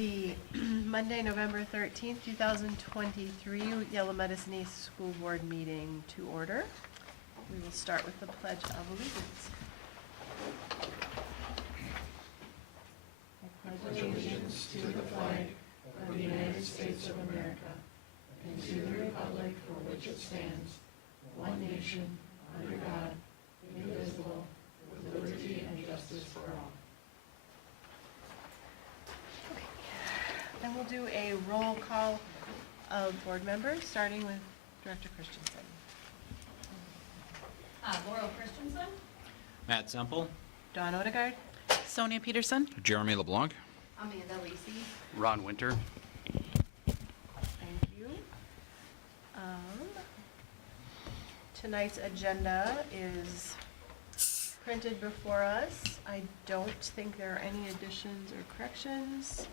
The Monday, November 13th, 2023 Yellow Medicine East School Board meeting to order. We will start with the Pledge of Allegiance. I pledge allegiance to the flag of the United States of America and to the republic for which it stands, one nation, under God, indivisible, with liberty and justice for all. Then we'll do a roll call of board members, starting with Director Christensen. Laurel Christensen. Matt Semple. Dawn Odegaard. Sonia Peterson. Jeremy LeBlanc. Amanda Lacey. Ron Winter. Thank you. Tonight's agenda is printed before us. I don't think there are any additions or corrections.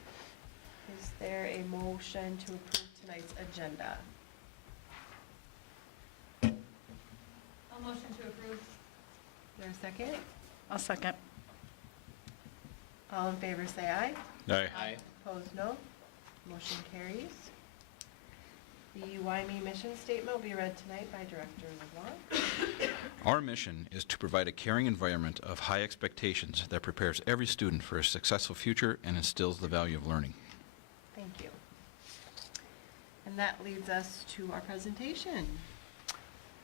Is there a motion to approve tonight's agenda? I'll motion to approve. Is there a second? I'll second. All in favor say aye. Aye. Opposed, no. Motion carries. The Wyoming mission statement will be read tonight by Director LeBlanc. Our mission is to provide a caring environment of high expectations that prepares every student for a successful future and instills the value of learning. Thank you. And that leads us to our presentation.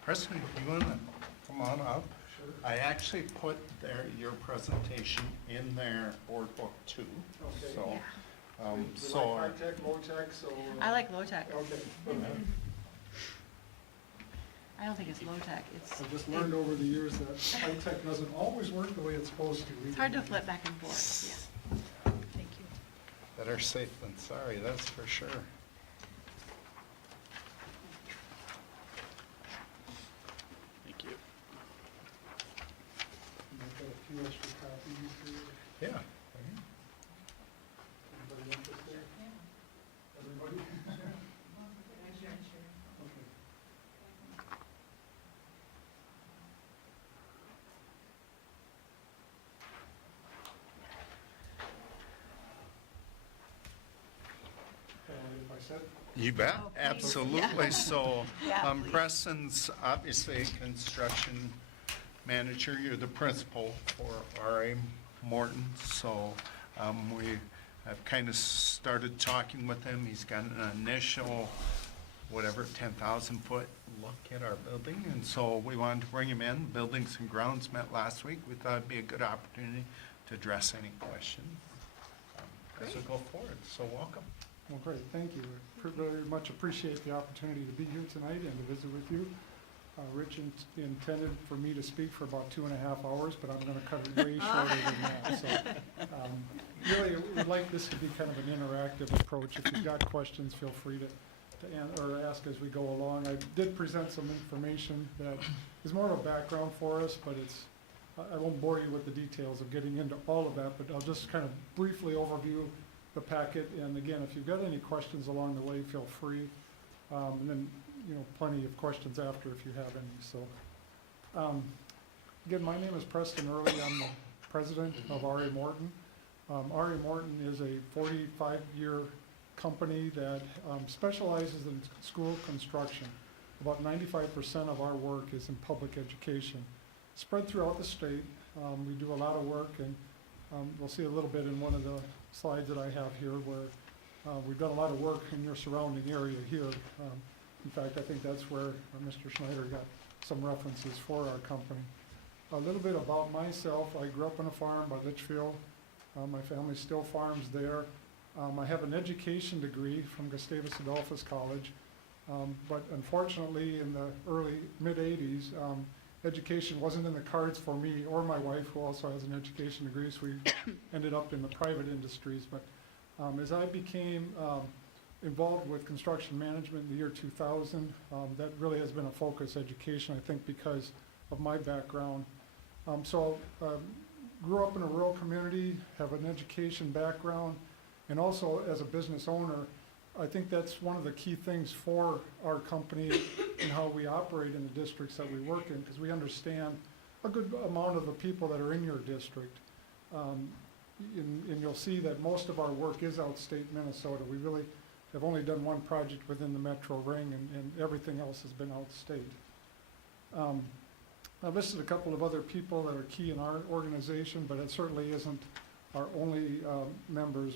Preston, you want to come on up? Sure. I actually put your presentation in their board book too. Okay. So, So high tech, low tech, so. I like low tech. Okay. I don't think it's low tech. I've just learned over the years that high tech doesn't always work the way it's supposed to. It's hard to flip back and forth. Yeah. Thank you. better safe than sorry, that's for sure. Thank you. I've got a few extra copies here. Yeah. Anybody interested? Everybody? Okay. If I said, You bet, Oh, please. absolutely. So Yeah, please. Preston's obviously a construction manager. You're the principal for R.A. Morton. So we have kind of started talking with him. He's got an initial, 10,000 foot look at our building. And so we wanted to bring him in. Buildings and Grounds met last week. We thought it'd be a good opportunity to address any questions as we go forward. So welcome. well, great, thank you. I very much appreciate the opportunity to be here tonight and to visit with you. Rich intended for me to speak for about 2.5 hours, but I'm going to cut it way shorter than that. So really, we'd like this to be kind of an interactive approach. If you've got questions, feel free to ask as we go along. I did present some information that is more of a background for us, but I won't bore you with the details of getting into all of that, but I'll just kind of briefly overview the packet. And again, if you've got any questions along the way, feel free. And then, plenty of questions after if you have any. So, again, my name is Preston Early. I'm the president of R.A. Morton. R.A. Morton is a 45-year company that specializes in school construction. About 95% of our work is in public education, spread throughout the state. We do a lot of work, and we'll see a little bit in one of the slides that I have here where we've done a lot of work in your surrounding area here. In fact, I think that's where Mr. Schneider got some references for our company. A little bit about myself. I grew up on a farm by Litchfield. My family still farms there. I have an education degree from Gustavus Adolphus College, but unfortunately in the mid-80s, education wasn't in the cards for me or my wife, who also has an education degree, so we ended up in the private industries. But as I became involved with construction management in the year 2000, that really has been a focus, education, I think, because of my background. Grew up in a rural community, have an education background, and also as a business owner, I think that's one of the key things for our company and how we operate in the districts that we work in, because we understand a good amount of the people that are in your district. and you'll see that most of our work is outstate Minnesota. We really have only done one project within the metro ring, and everything else has been outstate. I've listed a couple of other people that are key in our organization, but it certainly isn't our only members.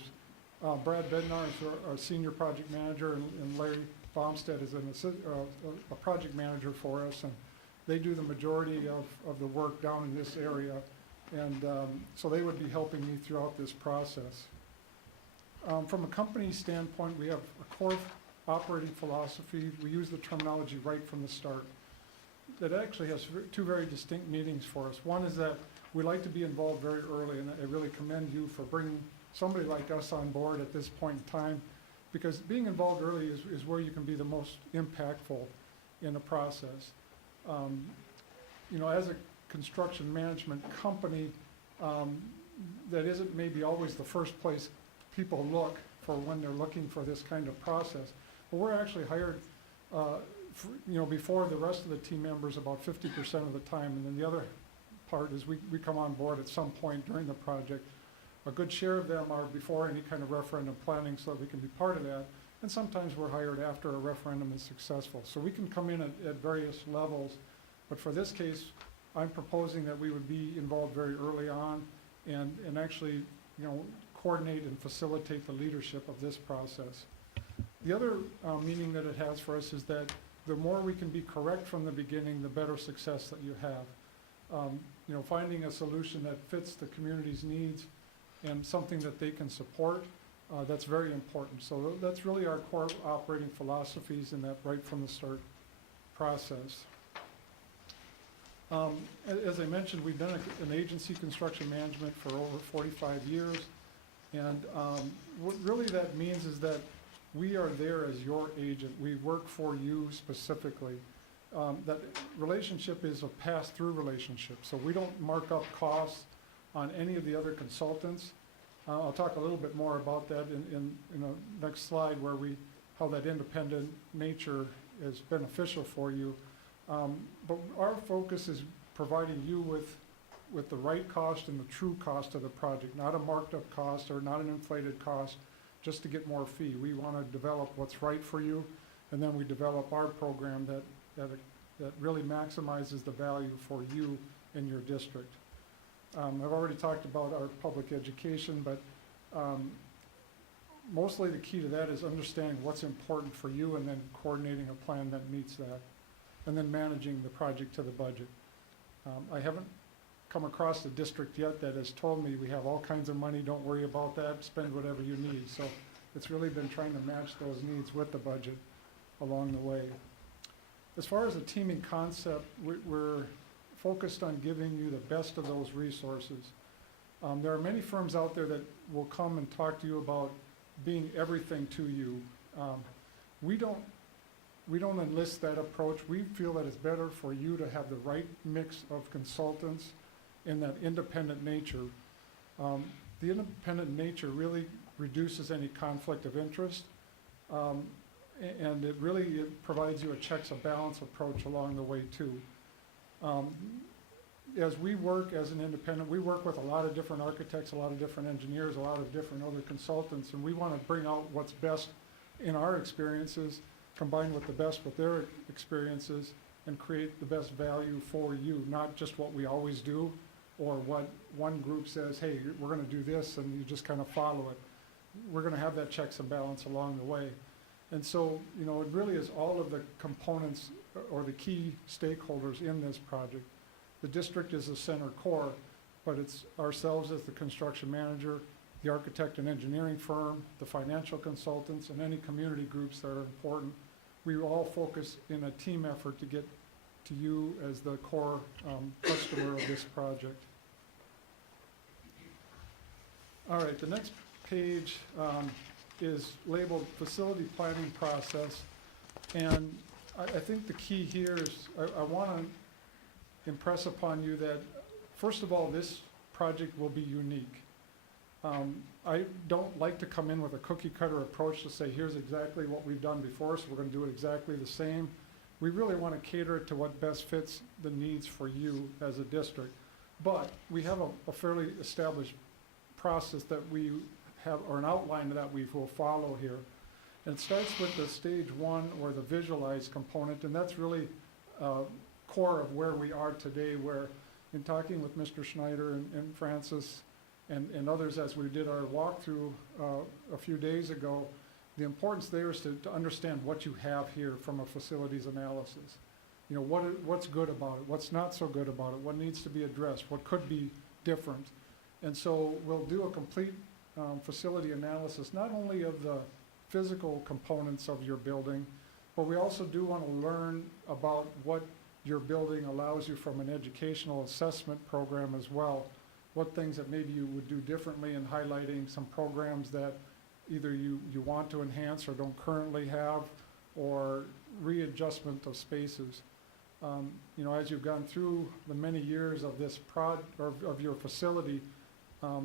Brad Bednar is our senior project manager, and Larry Baumstead is a project manager for us, and they do the majority of the work down in this area, and so they would be helping me throughout this process. From a company standpoint, we have a core operating philosophy. We use the terminology right from the start. That actually has two very distinct meanings for us. One is that we like to be involved very early, and I really commend you for bringing somebody like us on board at this point in time, because being involved early is where you can be the most impactful in a process. You know, as a construction management company, that isn't maybe always the first place people look for when they're looking for this kind of process. But we're actually hired, before the rest of the team members about 50% of the time, and then the other part is we come on board at some point during the project. A good share of them are before any kind of referendum planning so that we can be part of that, and sometimes we're hired after a referendum is successful. So we can come in at various levels, but for this case, I'm proposing that we would be involved very early on and actually, coordinate and facilitate the leadership of this process. The other meaning that it has for us is that the more we can be correct from the beginning, the better success that you have. Finding a solution that fits the community's needs and something that they can support, that's very important. So that's really our core operating philosophies in that right from the start process. As I mentioned, we've done an agency construction management for over 45 years. And what really that means is that we are there as your agent. We work for you specifically. That relationship is a pass-through relationship. So we don't mark up costs on any of the other consultants. I'll talk a little bit more about that in the next slide where how that independent nature is beneficial for you. But our focus is providing you with the right cost and the true cost of the project, not a marked up cost or not an inflated cost, just to get more fee. We want to develop what's right for you, and then we develop our program that really maximizes the value for you in your district. I've already talked about our public education, but mostly the key to that is understanding what's important for you and then coordinating a plan that meets that, and then managing the project to the budget. I haven't come across a district yet that has told me we have all kinds of money, don't worry about that, spend whatever you need. So it's really been trying to match those needs with the budget along the way. As far as the teaming concept, we're focused on giving you the best of those resources. There are many firms out there that will come and talk to you about being everything to you. We don't enlist that approach. We feel that it's better for you to have the right mix of consultants in that independent nature. The independent nature really reduces any conflict of interest, and it really provides you a checks and balance approach along the way too. As we work as an independent, we work with a lot of different architects, a lot of different engineers, a lot of different other consultants, and we want to bring out what's best in our experiences, combine with the best with their experiences, and create the best value for you, not just what we always do, or what one group says, hey, we're going to do this, and you just kind of follow it. We're going to have that checks and balance along the way. And so, it really is all of the components or the key stakeholders in this project. The district is the center core, but it's ourselves as the construction manager, the architect and engineering firm, the financial consultants, and any community groups that are important. We all focus in a team effort to get to you as the core customer of this project. All right, the next page is labeled facility planning process. And I think the key here is I want to impress upon you that, first of all, this project will be unique. I don't like to come in with a cookie cutter approach to say, here's exactly what we've done before, so we're going to do it exactly the same. We really want to cater it to what best fits the needs for you as a district. But we have a fairly established process that we have, or an outline that we will follow here. And it starts with the stage one, or the visualize component, and that's really core of where we are today, where in talking with Mr. Schneider and Francis and others as we did our walkthrough a few days ago, the importance there is to understand what you have here from a facilities analysis. You know, what's good about it, what's not so good about it, what needs to be addressed, what could be different. And so we'll do a complete facility analysis, not only of the physical components of your building, but we also do want to learn about what your building allows you from an educational assessment program as well. What things that maybe you would do differently, and highlighting some programs that either you want to enhance or don't currently have, or readjustment of spaces. You know, as you've gone through the many years of this of your facility,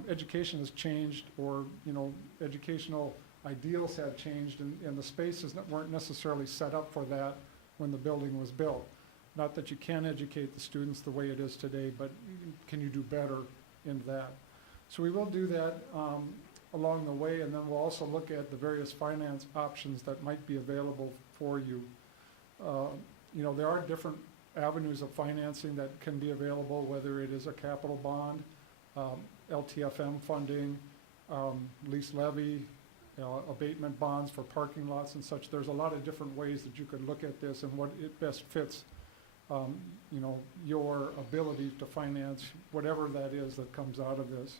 education has changed, or, you know, educational ideals have changed, and the spaces that weren't necessarily set up for that when the building was built. Not that you can't educate the students the way it is today, but can you do better in that? So we will do that along the way, and then we'll also look at the various finance options that might be available for you. You know, there are different avenues of financing that can be available, whether it is a capital bond, LTFM funding, lease levy, abatement bonds for parking lots and such. There's a lot of different ways that you could look at this and what it best fits, you know, your ability to finance whatever that is that comes out of this.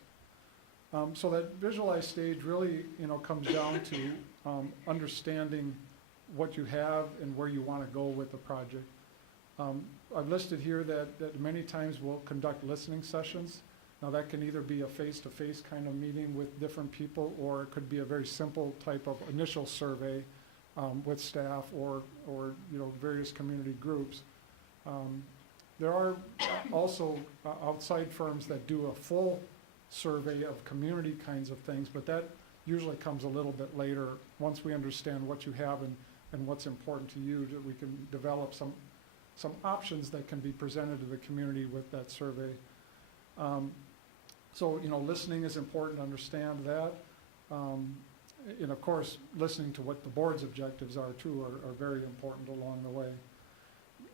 So that visualize stage really, you know, comes down to understanding what you have and where you want to go with the project. I've listed here that many times we'll conduct listening sessions. Now that can either be a face-to-face kind of meeting with different people, or it could be a very simple type of initial survey with staff or you know, various community groups. There are also outside firms that do a full survey of community kinds of things, but that usually comes a little bit later, once we understand what you have and what's important to you, that we can develop some options that can be presented to the community with that survey. So, you know, listening is important to understand that. And of course, listening to what the board's objectives are too are very important along the way.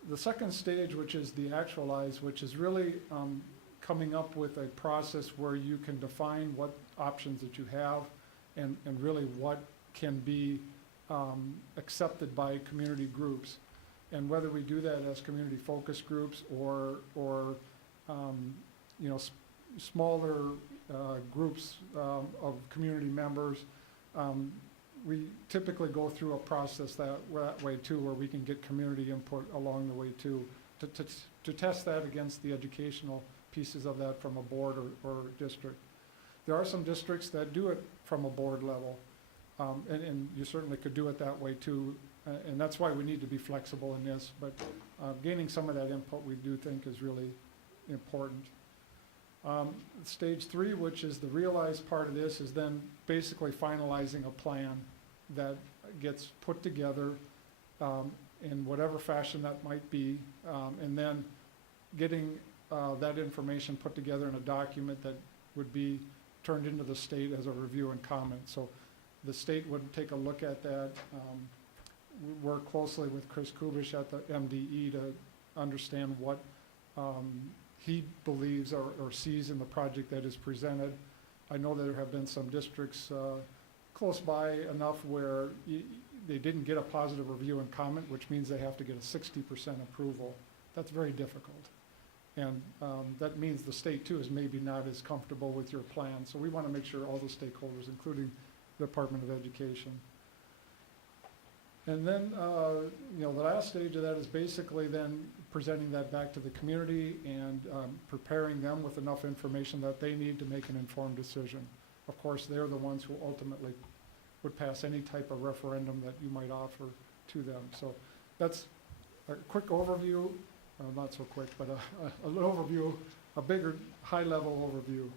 The second stage, which is the actualize, which is really coming up with a process where you can define what options that you have and really what can be accepted by community groups. And whether we do that as community focus groups or you know, smaller groups of community members, we typically go through a process that way too, where we can get community input along the way too, to test that against the educational pieces of that from a board or district. There are some districts that do it from a board level, and you certainly could do it that way too, and that's why we need to be flexible in this, but gaining some of that input we do think is really important. Stage 3, which is the realize part of this, is then basically finalizing a plan that gets put together in whatever fashion that might be, and then getting that information put together in a document that would be turned into the state as a review and comment. So the state would take a look at that. We work closely with Chris Kubish at the MDE to understand what he believes or sees in the project that is presented. I know there have been some districts close by enough where they didn't get a positive review and comment, which means they have to get a 60% approval. That's very difficult. And that means the state too is maybe not as comfortable with your plan. So we want to make sure all the stakeholders, including the Department of Education. And then, you know, the last stage of that is basically then presenting that back to the community and preparing them with enough information that they need to make an informed decision. Of course, they're the ones who ultimately would pass any type of referendum that you might offer to them. So that's a quick overview, not so quick, but an overview, a bigger, high-level overview.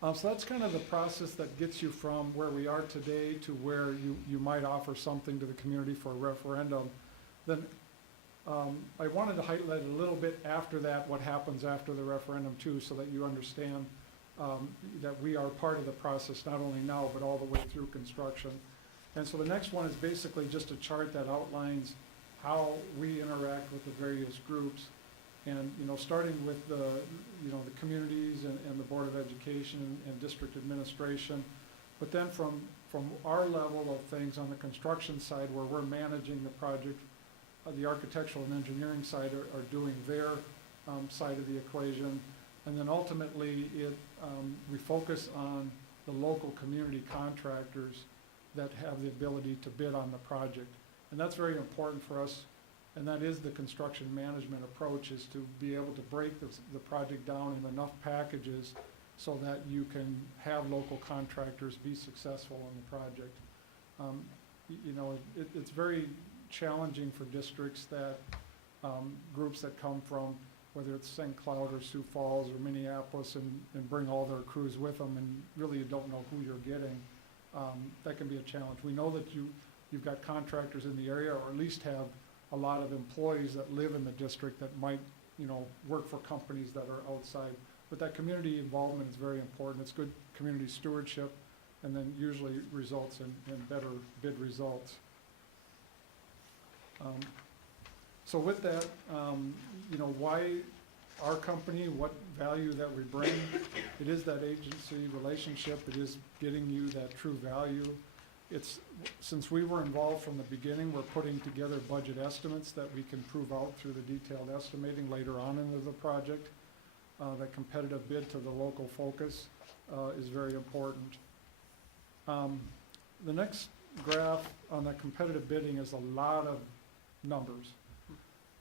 So that's kind of the process that gets you from where we are today to where you might offer something to the community for a referendum. Then I wanted to highlight a little bit after that what happens after the referendum too, so that you understand that we are part of the process, not only now, but all the way through construction. And so the next one is basically just a chart that outlines how we interact with the various groups. And, starting with the communities and the Board of Education and district administration. But then from our level of things on the construction side, where we're managing the project, the architectural and engineering side are doing their side of the equation. And then ultimately, we focus on the local community contractors that have the ability to bid on the project. And that's very important for us, and that is the construction management approach, is to be able to break the project down in enough packages so that you can have local contractors be successful on the project. It's very challenging for districts that, groups that come from, whether it's St. Cloud or Sioux Falls or Minneapolis, and bring all their crews with them, and really you don't know who you're getting. That can be a challenge. We know that you've got contractors in the area, or at least have a lot of employees that live in the district that might, work for companies that are outside. But that community involvement is very important. It's good community stewardship, and then usually results in better bid results. So with that, why our company, what value that we bring? It is that agency relationship. It is getting you that true value. Since we were involved from the beginning, we're putting together budget estimates that we can prove out through the detailed estimating later on into the project. That competitive bid to the local focus is very important. The next graph on the competitive bidding is a lot of numbers.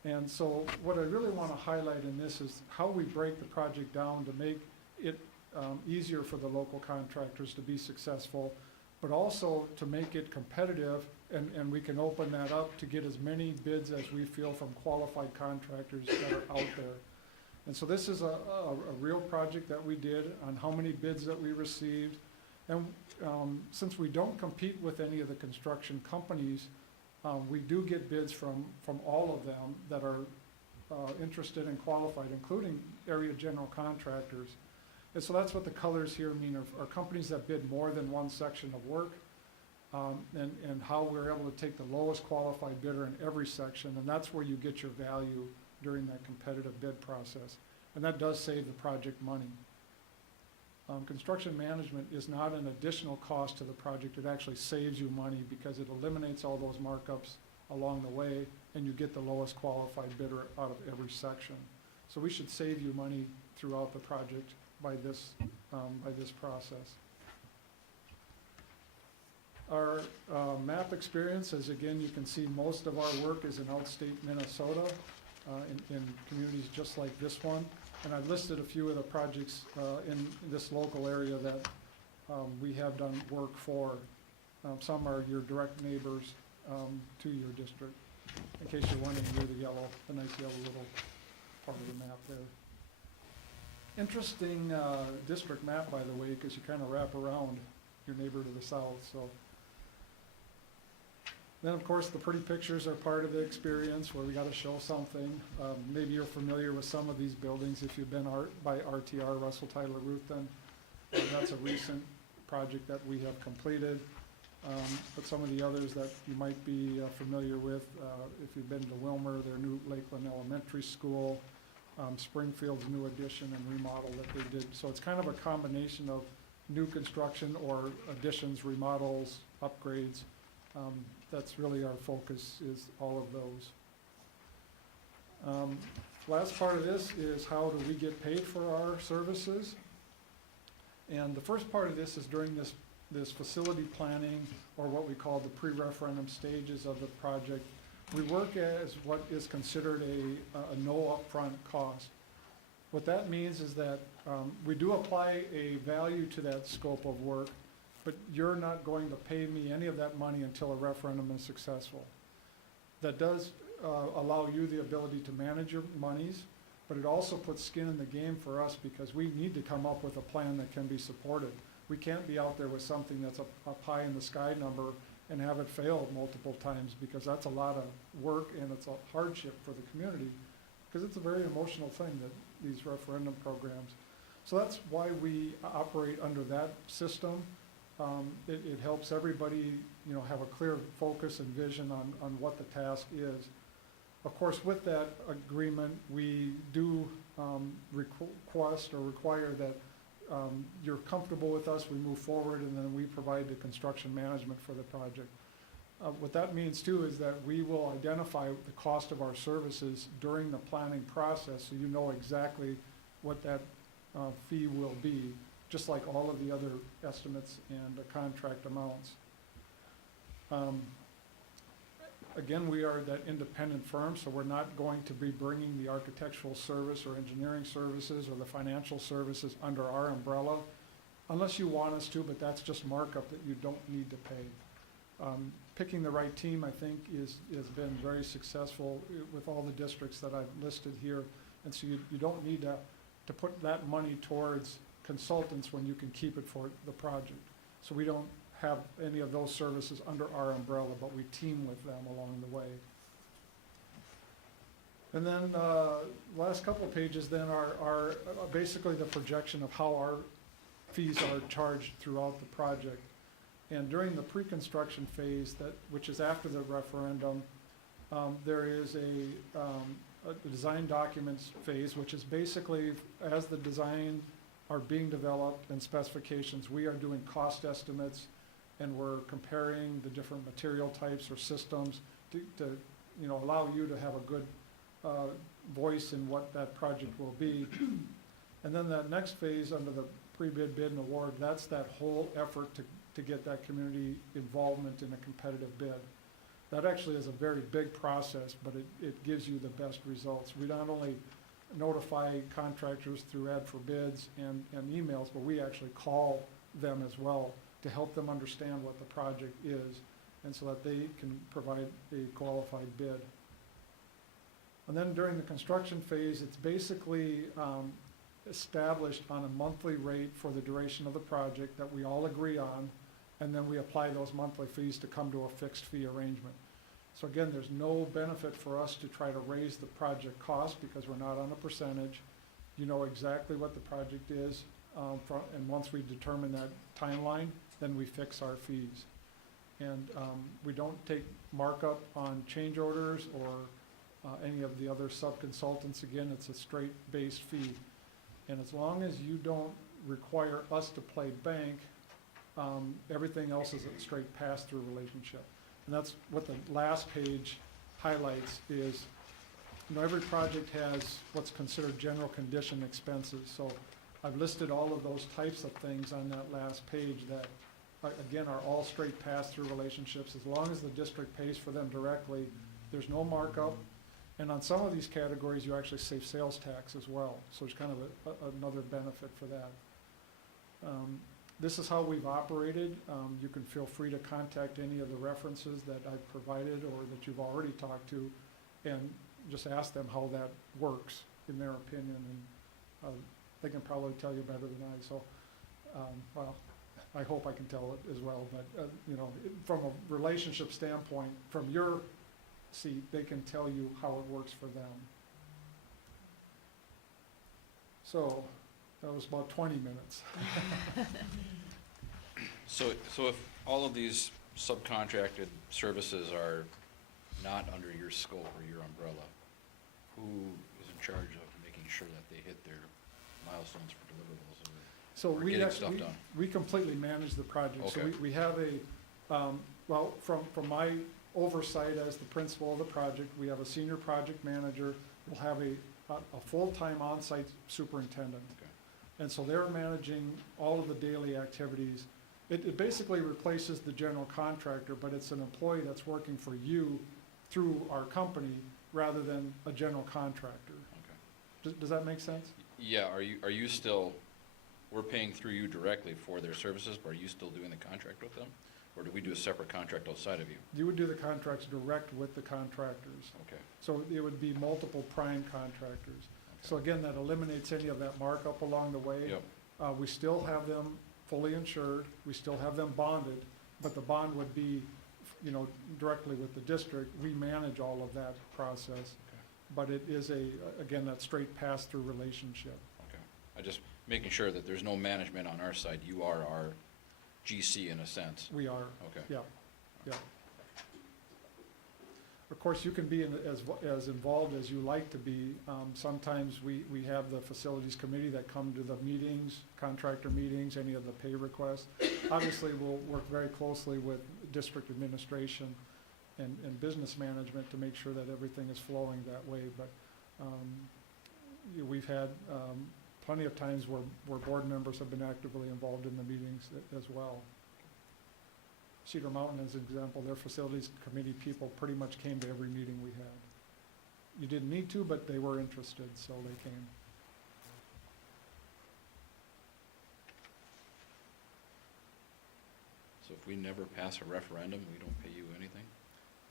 And so what I really want to highlight in this is how we break the project down to make it easier for the local contractors to be successful, but also to make it competitive, and we can open that up to get as many bids as we feel from qualified contractors that are out there. And so this is a real project that we did on how many bids that we received. And since we don't compete with any of the construction companies, we do get bids from all of them that are interested and qualified, including area general contractors. And so that's what the colors here mean, are companies that bid more than one section of work, and how we're able to take the lowest qualified bidder in every section, and that's where you get your value during that competitive bid process. And that does save the project money. Construction management is not an additional cost to the project. It actually saves you money because it eliminates all those markups along the way, and you get the lowest qualified bidder out of every section. So we should save you money throughout the project by this process. Our map experience is, again, you can see most of our work is in outstate Minnesota, in communities just like this one. And I've listed a few of the projects in this local area that we have done work for. Some are your direct neighbors to your district. In case you're wondering, near the nice yellow little part of the map there. Interesting district map, by the way, because you kind of wrap around your neighbor to the south. So then, of course, the pretty pictures are part of the experience where we got to show something. Maybe you're familiar with some of these buildings if you've been by RTR, Russell Tyler Ruthven. That's a recent project that we have completed. But some of the others that you might be familiar with, if you've been to Wilmer, their new Lakeland Elementary School, Springfield's new addition and remodel that they did. So it's kind of a combination of new construction or additions, remodels, upgrades. That's really our focus, is all of those. Last part of this is how do we get paid for our services? And the first part of this is during this facility planning, or what we call the pre-referendum stages of the project. We work as what is considered a no upfront cost. What that means is that we do apply a value to that scope of work, but you're not going to pay me any of that money until a referendum is successful. That does allow you the ability to manage your monies, but it also puts skin in the game for us because we need to come up with a plan that can be supported. We can't be out there with something that's a pie in the sky number and have it fail multiple times, because that's a lot of work and it's a hardship for the community, because it's a very emotional thing, that these referendum programs. So that's why we operate under that system. It helps everybody, you know, have a clear focus and vision on what the task is. Of course, with that agreement, we do request or require that you're comfortable with us, we move forward, and then we provide the construction management for the project. What that means too is that we will identify the cost of our services during the planning process, so you know exactly what that fee will be, just like all of the other estimates and the contract amounts. Again, we are that independent firm, so we're not going to be bringing the architectural service or engineering services or the financial services under our umbrella, unless you want us to, but that's just markup that you don't need to pay. Picking the right team, I think, has been very successful with all the districts that I've listed here, and so you don't need to put that money towards consultants when you can keep it for the project. So we don't have any of those services under our umbrella, but we team with them along the way. And then last couple of pages then are basically the projection of how our fees are charged throughout the project. And during the pre-construction phase, which is after the referendum, there is a design documents phase, which is basically as the design are being developed and specifications, we are doing cost estimates, and we're comparing the different material types or systems to you know, allow you to have a good voice in what that project will be. And then that next phase under the pre-bid, bid, and award, that's that whole effort to get that community involvement in a competitive bid. That actually is a very big process, but it gives you the best results. We not only notify contractors through ad for bids and emails, but we actually call them as well to help them understand what the project is, and so that they can provide a qualified bid. And then during the construction phase, it's basically established on a monthly rate for the duration of the project that we all agree on, and then we apply those monthly fees to come to a fixed fee arrangement. So again, there's no benefit for us to try to raise the project cost because we're not on a percentage. You know exactly what the project is, and once we determine that timeline, then we fix our fees. And we don't take markup on change orders or any of the other sub-consultants. Again, it's a straight base fee. And as long as you don't require us to play bank, everything else is a straight pass-through relationship. And that's what the last page highlights is, you know, every project has what's considered general condition expenses. So I've listed all of those types of things on that last page that, again, are all straight pass-through relationships. As long as the district pays for them directly, there's no markup. And on some of these categories, you actually save sales tax as well. So there's kind of another benefit for that. This is how we've operated. You can feel free to contact any of the references that I've provided or that you've already talked to, and just ask them how that works in their opinion. And they can probably tell you better than I. So, well, I hope I can tell it as well. But you know, from a relationship standpoint, from your seat, they can tell you how it works for them. So that was about 20 minutes. So if all of these subcontracted services are not under your scope or your umbrella, who is in charge of making sure that they hit their milestones for deliverables So or getting stuff done? we completely manage the project. So Okay. we have a, well, from my oversight as the principal of the project, we have a senior project manager. We'll have a full-time on-site superintendent. Okay. And so they're managing all of the daily activities. It basically replaces the general contractor, but it's an employee that's working for you through our company rather than a general contractor. Okay. Does that make sense? Yeah, are you still, we're paying through you directly for their services, but are you still doing the contract with them? Or do we do a separate contract outside of you? You would do the contracts direct with the contractors. Okay. So it would be multiple prime contractors. Okay. So again, that eliminates any of that markup along the way. Yep. We still have them fully insured, we still have them bonded, but the bond would be, you know, directly with the district. We manage all of that process. Okay. But it is again, that straight pass-through relationship. Okay. I just making sure that there's no management on our side. You are our GC in a sense. We are, Okay. yeah, yeah. Of course, you can be as involved as you like to be. Sometimes we have the facilities committee that come to the meetings, contractor meetings, any of the pay requests. Obviously, we'll work very closely with district administration and business management to make sure that everything is flowing that way, but we've had plenty of times where board members have been actively involved in the meetings as well. Cedar Mountain, as an example, their facilities committee people pretty much came to every meeting we had. You didn't need to, but they were interested, so they came. So if we never pass a referendum, we don't pay you anything?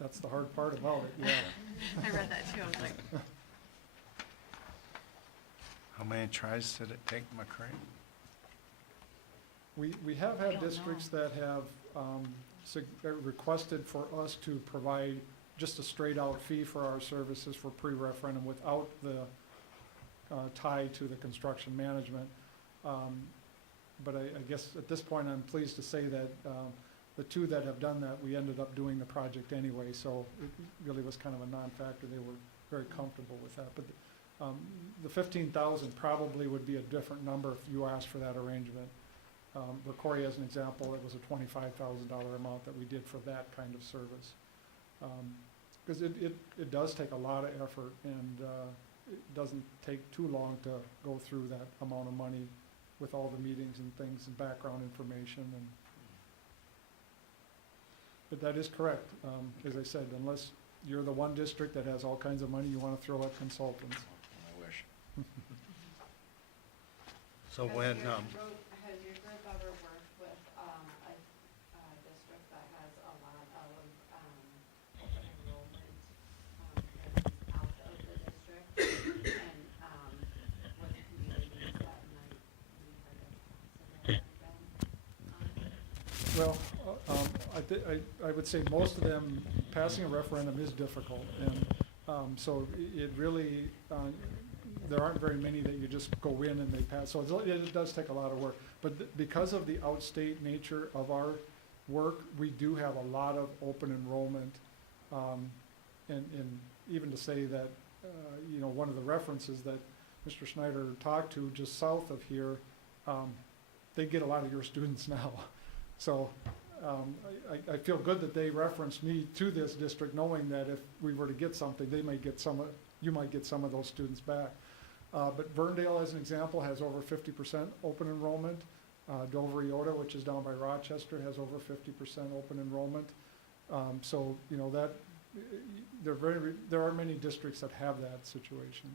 That's the hard part about it, yeah. I read that too, I was like, How many tries did it take, McCray? We have I had don't districts that have requested for us to provide just a straight-out fee for our services for pre-referendum without the tie to the construction management. But I guess at this point, I'm pleased to say that the two that have done that, we ended up doing the project anyway, so it really was kind of a non-factor. They were very comfortable with that. But the 15,000 probably would be a different number if you asked for that arrangement. Corey, as an example, it was a $25,000 amount that we did for that kind of service. Because it does take a lot of effort, and it doesn't take too long to go through that amount of money with all the meetings and things and background information. But that is correct. As I said, unless you're the one district that has all kinds of money you want to throw at consultants. I wish. So when, Has your group ever worked with a district that has a lot of open enrollment that is out of the district and with communities that might be part of considering them? Well, I would say most of them, passing a referendum is difficult, and so it really, there aren't very many that you just go in and they pass, so it does take a lot of work. But because of the outstate nature of our work, we do have a lot of open enrollment, and even to say that, one of the references that Mr. Schneider talked to just south of here, they get a lot of your students now. So I feel good that they referenced me to this district, knowing that if we were to get something, they might get you might get some of those students back. But Verndale, as an example, has over 50% open enrollment. Dover Iota, which is down by Rochester, has over 50% open enrollment. So that there are many districts that have that situation.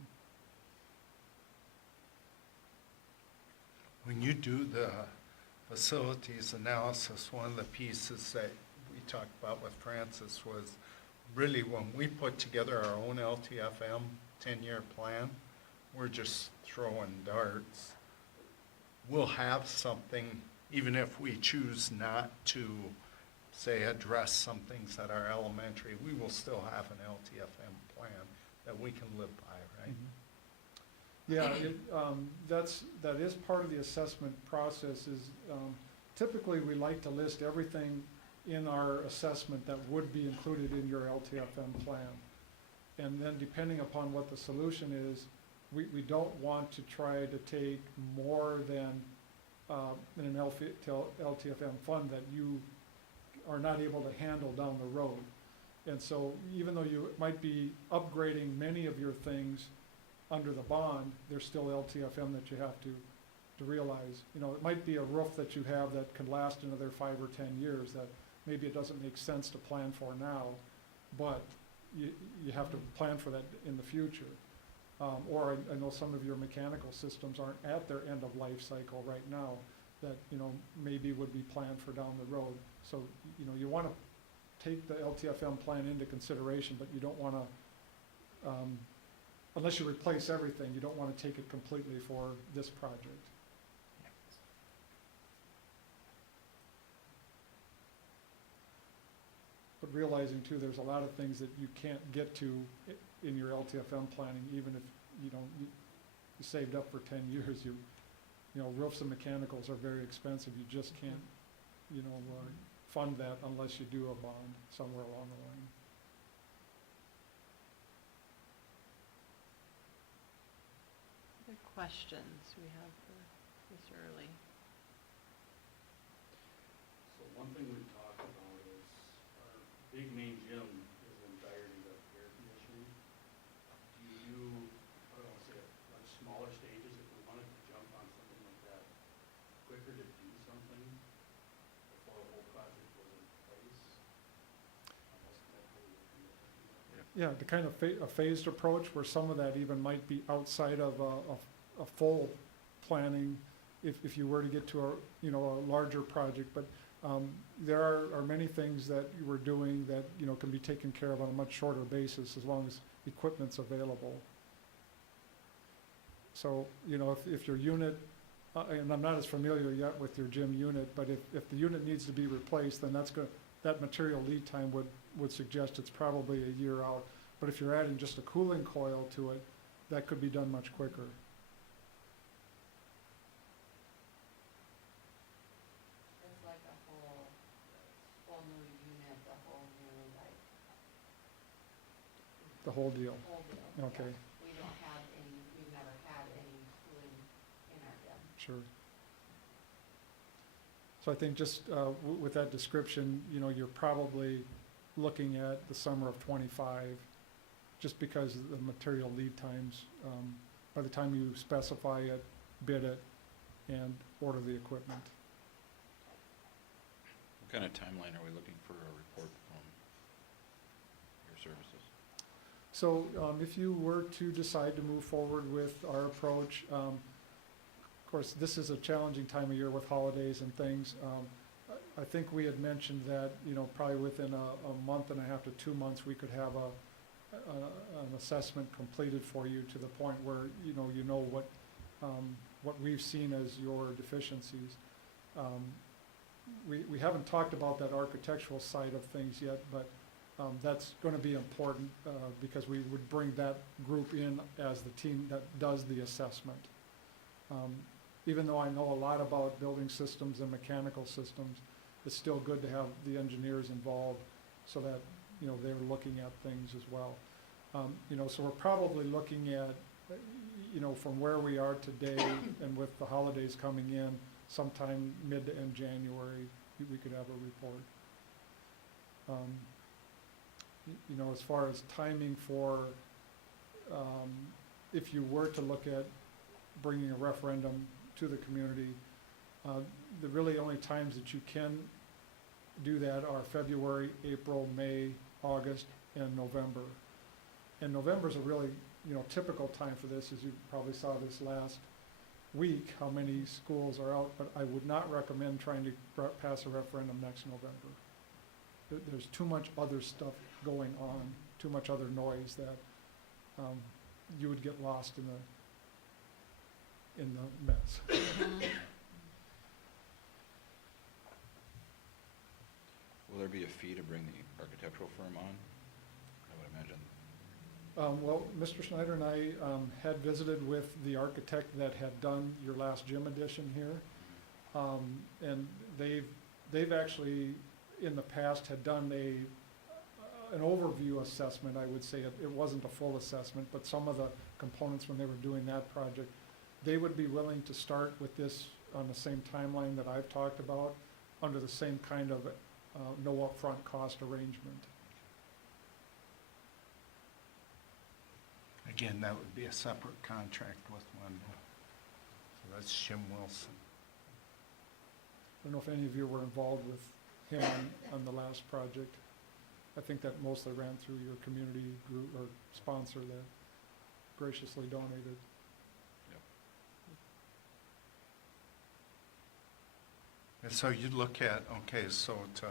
when you do the facilities analysis, one of the pieces that we talked about with Francis was really when we put together our own LTFM 10-year plan, we're just throwing darts. We'll have something, even if we choose not to, say, address some things that are elementary, we will still have an LTFM plan that we can live by, right? Yeah, that is part of the assessment process is, typically we like to list everything in our assessment that would be included in your LTFM plan. And then depending upon what the solution is, we don't want to try to take more than in an LTFM fund that you are not able to handle down the road. And so even though you might be upgrading many of your things under the bond, there's still LTFM that you have to realize. You know, it might be a roof that you have that could last another 5 or 10 years that maybe it doesn't make sense to plan for now, but you have to plan for that in the future. Or I know some of your mechanical systems aren't at their end of life cycle right now that, you know, maybe would be planned for down the road. So, you know, you want to take the LTFM plan into consideration, but you don't want to, unless you replace everything, you don't want to take it completely for this project. But realizing too, there's a lot of things that you can't get to in your LTFM planning, even if you saved up for 10 years, roofs and mechanicals are very expensive. You just can't, fund that unless you do a bond somewhere along the line. Other questions we have for Mr. Early? So one thing we talked about is our big main gym is in dire need of air conditioning. Do you do, I don't wanna say it, like smaller stages if we wanted to jump on something like that quicker to do something before the whole project was in place? Almost like what we were looking at. Yeah, the kind of a phased approach where some of that even might be outside of a full planning if you were to get to a larger project. But there are many things that we're doing that, can be taken care of on a much shorter basis as long as equipment's available. So, if your unit, and I'm not as familiar yet with your gym unit, but if the unit needs to be replaced, then that material lead time would suggest it's probably a year out. But if you're adding just a cooling coil to it, that could be done much quicker. It's like a whole new unit, the whole new, like, The whole deal. whole deal. Okay. Yeah. We've never had any cooling in our gym. Sure. So I think just with that description, you're probably looking at the summer of '25, just because of the material lead times, by the time you specify it, bid it, and order the equipment. What kind of timeline are we looking for a report from your services? So if you were to decide to move forward with our approach, of course, this is a challenging time of year with holidays and things. I think we had mentioned that, probably within a month and a half to 2 months, we could have an assessment completed for you to the point where, what we've seen as your deficiencies. We haven't talked about that architectural side of things yet, but that's going to be important because we would bring that group in as the team that does the assessment. Even though I know a lot about building systems and mechanical systems, it's still good to have the engineers involved so that, they're looking at things as well. So we're probably looking at, from where we are today and with the holidays coming in, sometime mid to end January, we could have a report. As far as timing for, if you were to look at bringing a referendum to the community, the really only times that you can do that are February, April, May, August, and November. And November's a really, typical time for this, as you probably saw this last week, how many schools are out, but I would not recommend trying to pass a referendum next November. There's too much other stuff going on, too much other noise that you would get lost in the mess. Will there be a fee to bring the architectural firm on? I would imagine. Well, Mr. Schneider and I had visited with the architect that had done your last gym addition here. And they've actually, in the past, had done an overview assessment, I would say. It wasn't a full assessment, but some of the components when they were doing that project, they would be willing to start with this on the same timeline that I've talked about, under the same kind of no upfront cost arrangement. Again, that would be a separate contract with Wendell. So that's Jim Wilson. I don't know if any of you were involved with him on the last project. I think that mostly ran through your community group or sponsor that graciously donated. And so you look at, okay, so to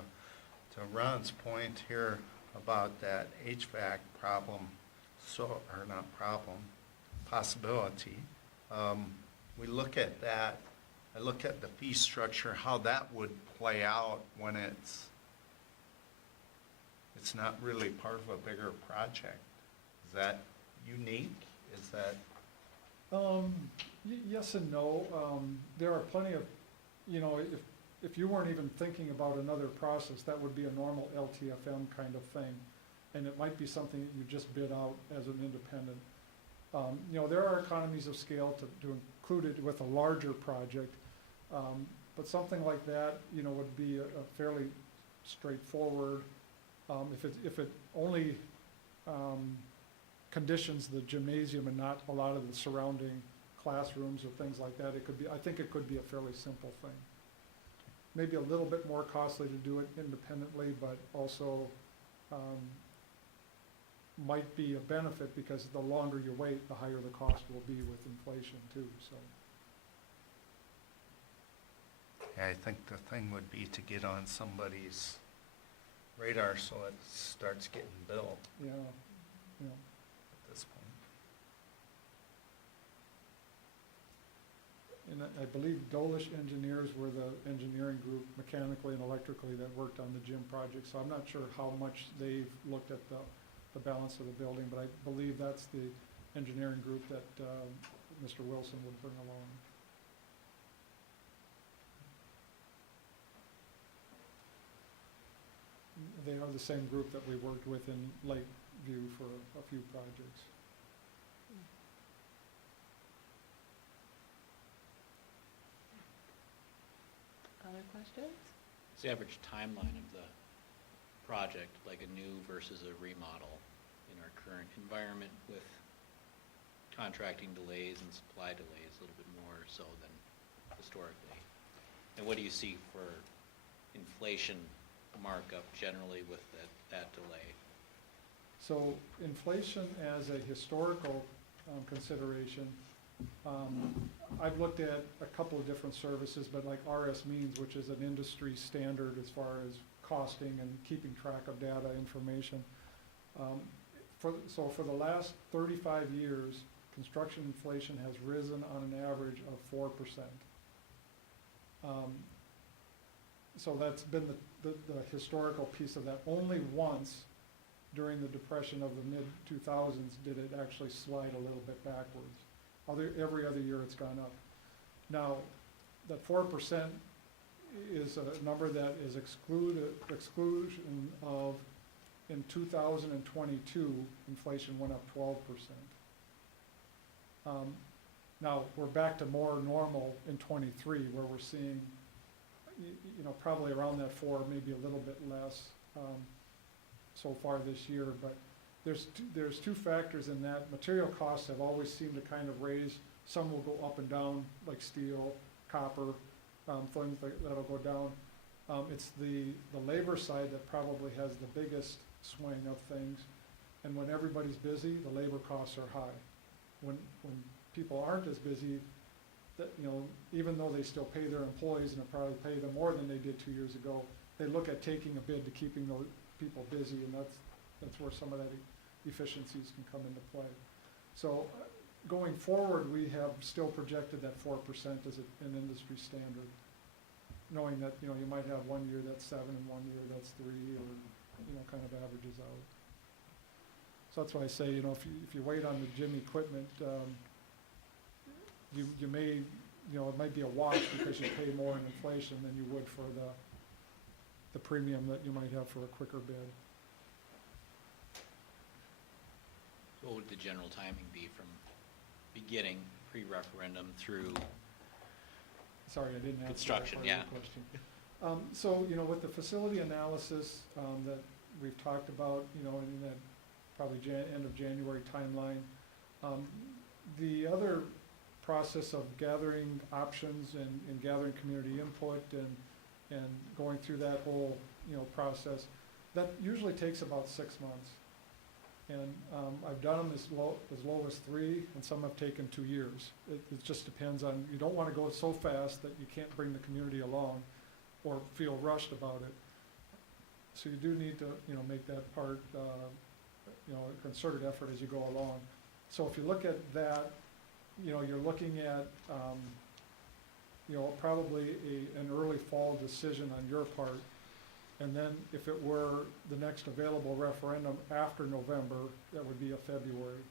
Ron's point here about that HVAC problem, or not problem, possibility, we look at that, I look at the fee structure, how that would play out when it's not really part of a bigger project. Is that unique? Is that Yes and no. There are plenty of, if you weren't even thinking about another process, that would be a normal LTFM kind of thing. And it might be something that you just bid out as an independent. There are economies of scale to include it with a larger project. But something like that, would be a fairly straightforward, if it only, conditions the gymnasium and not a lot of the surrounding classrooms or things like that, I think it could be a fairly simple thing. Maybe a little bit more costly to do it independently, but also, might be a benefit because the longer you wait, the higher the cost will be with inflation too, so. Yeah, I think the thing would be to get on somebody's radar so it starts getting built Yeah, at this point. and I believe Dolish Engineers were the engineering group mechanically and electrically that worked on the gym project, so I'm not sure how much they've looked at the balance of the building, but I believe that's the engineering group that, Mr. Wilson would bring along. They are the same group that we worked with in Lakeview for a few projects. Other questions? What's the average timeline of the project, like a new versus a remodel in our current environment with contracting delays and supply delays, a little bit more so than historically? And what do you see for inflation markup generally with that delay? So inflation as a historical consideration, I've looked at a couple of different services, but like RS Means, which is an industry standard as far as costing and keeping track of data information. So for the last 35 years, construction inflation has risen on an average of 4%. So that's been the historical piece of that. Only once during the depression of the mid-2000s did it actually slide a little bit backwards. Every other year it's gone up. Now, that 4% is a number that is exclusion of, in 2022, inflation went up 12%. Now, we're back to more normal in '23, where we're seeing, probably around that 4, maybe a little bit less so far this year. But there's two factors in that. Material costs have always seemed to kind of raise. Some will go up and down, like steel, copper, things that'll go down. It's the labor side that probably has the biggest swing of things. And when everybody's busy, the labor costs are high. When people aren't as busy, that, even though they still pay their employees and probably pay them more than they did 2 years ago, they look at taking a bid to keeping those people busy, and that's where some of that efficiencies can come into play. So going forward, we have still projected that 4% as an industry standard, knowing that, you might have 1 year that's 7 and 1 year that's 3, or, kind of averages out. So that's why I say, if you wait on the gym equipment, you may, it might be a wash because you pay more in inflation than you would for the premium that you might have for a quicker bid. So what would the general timing be from beginning, pre-referendum, through? Sorry, I didn't answer that Construction, part of yeah. the question. So, with the facility analysis that we've talked about, in that probably end of January timeline, the other process of gathering options and gathering community input and going through that whole, process, that usually takes about 6 months. And I've done them as low as 3, and some have taken 2 years. It just depends on, you don't want to go so fast that you can't bring the community along or feel rushed about it. So you do need to, make that part, a concerted effort as you go along. So if you look at that, you're looking at, probably an early fall decision on your part. And then if it were the next available referendum after November, that would be a February.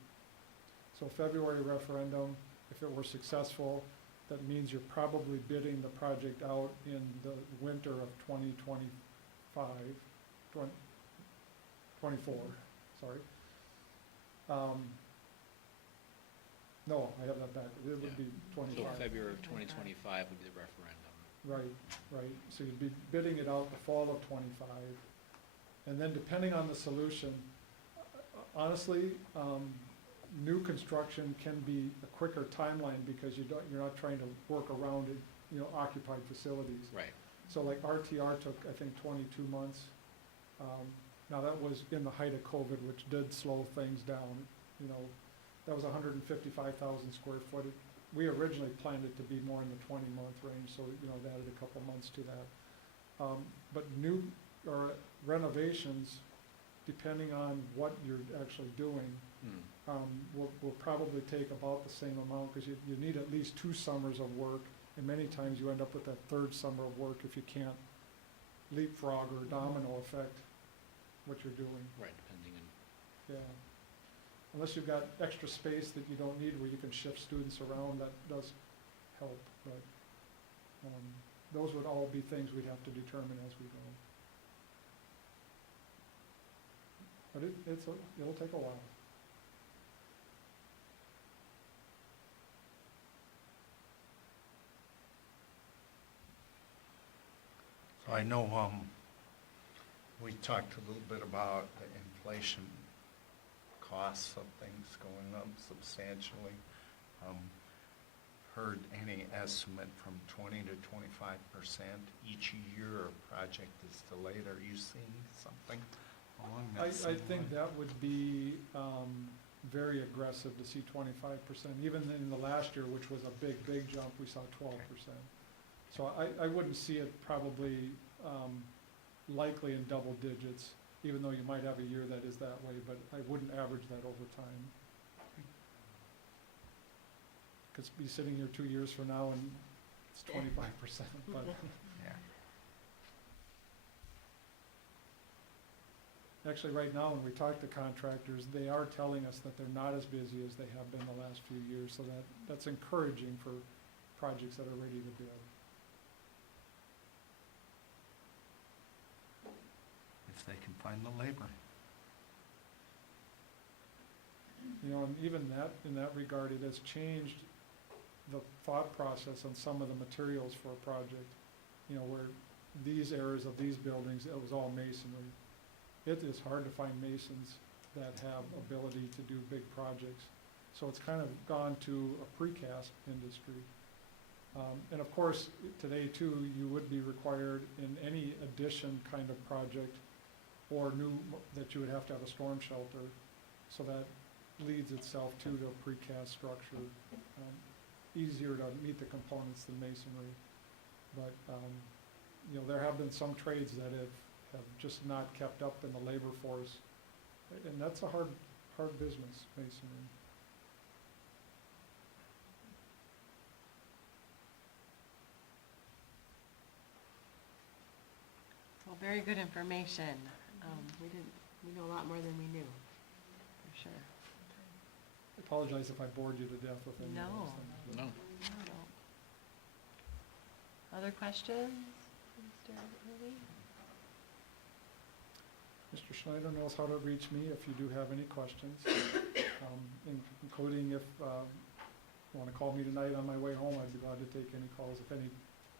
So February referendum, If it were successful, that means you're probably bidding the project out in the winter of 2025, 24, sorry. No, I have that back, it would be So 25. February of 2025 would be the referendum. Right, so you'd be bidding it out the fall of 25. And then depending on the solution, honestly, new construction can be a quicker timeline because you're not trying to work around it, occupied facilities. Right. So like RTR took, I think, 22 months. Now that was in the height of COVID, which did slow things down, that was 155,000 square foot. We originally planned it to be more in the 20-month range, so, that added a couple months to that. But new, or renovations, depending on what you're actually doing, will probably take about the same amount, because you need at least 2 summers of work, and many times you end up with that 3rd summer of work if you can't leapfrog or domino effect what you're doing. Right, depending on, Yeah. Unless you've got extra space that you don't need where you can shift students around, that does help, but those would all be things we'd have to determine as we go. But it'll take a while. So I know, we talked a little bit about the inflation costs of things going up substantially. Heard any estimate from 20 to 25% each year a project is delayed? Are you seeing something along that I same think line? that would be very aggressive to see 25%. Even in the last year, which was a big jump, we saw 12%. So I wouldn't see it probably likely in double digits, even though you might have a year that is that way, but I wouldn't average that over time. Could be sitting here 2 years from now and it's 25%, but. Yeah. Actually, right now, when we talk to contractors, they are telling us that they're not as busy as they have been the last few years, so that's encouraging for projects that are ready to bid. If they can find the labor. And even that, in that regard, it has changed the thought process on some of the materials for a project. Where these areas of these buildings, it was all masonry. It is hard to find masons that have ability to do big projects. So it's kind of gone to a precast industry. And of course, today too, you would be required in any addition kind of project or new, that you would have to have a storm shelter. So that leads itself to a precast structure. Easier to meet the components than masonry. But, there have been some trades that have just not kept up in the labor force. And that's a hard business, masonry. Well, very good information. We know a lot more than we knew, for sure. I apologize if I bored you to death with any of No. those things. but- no, Other questions, Mr. Hurley? Mr. Schneider knows how to reach me if you do have any questions, including if you want to call me tonight on my way home, I'd be glad to take any calls if any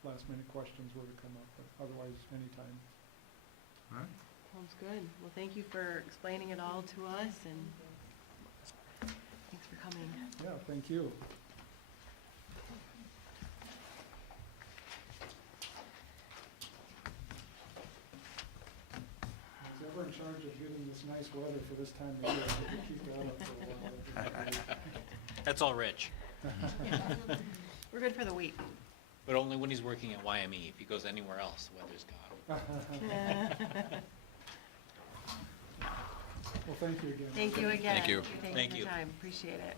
last-minute questions were to come up, but otherwise, anytime. All right. Sounds good. Well, thank you for explaining it all to us, and thanks for coming. Yeah, thank you. Who's ever in charge of getting this nice weather for this time of year, I could keep that up for a while. That'd be great. that's all Rich, We're good for the week. but only when he's working at YME. If he goes anywhere else, the weather's gone. Well, thank you again. Thank you again. Thank you. Thank Thanks for you. the time. Appreciate it.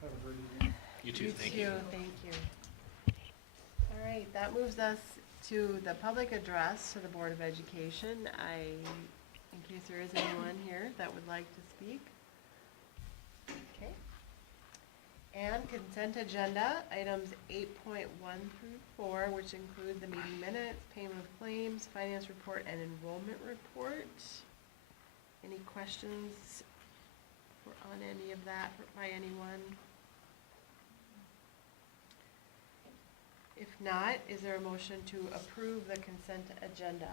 Have a great evening. You too, thank you. Thank you. All right, that moves us to the public address to the Board of Education. In case there is anyone here that would like to speak. Okay. And consent agenda, items 8.1 through 4, which include the meeting minutes, payment of claims, finance report, and enrollment report. Any questions on any of that by anyone? If not, is there a motion to approve the consent agenda?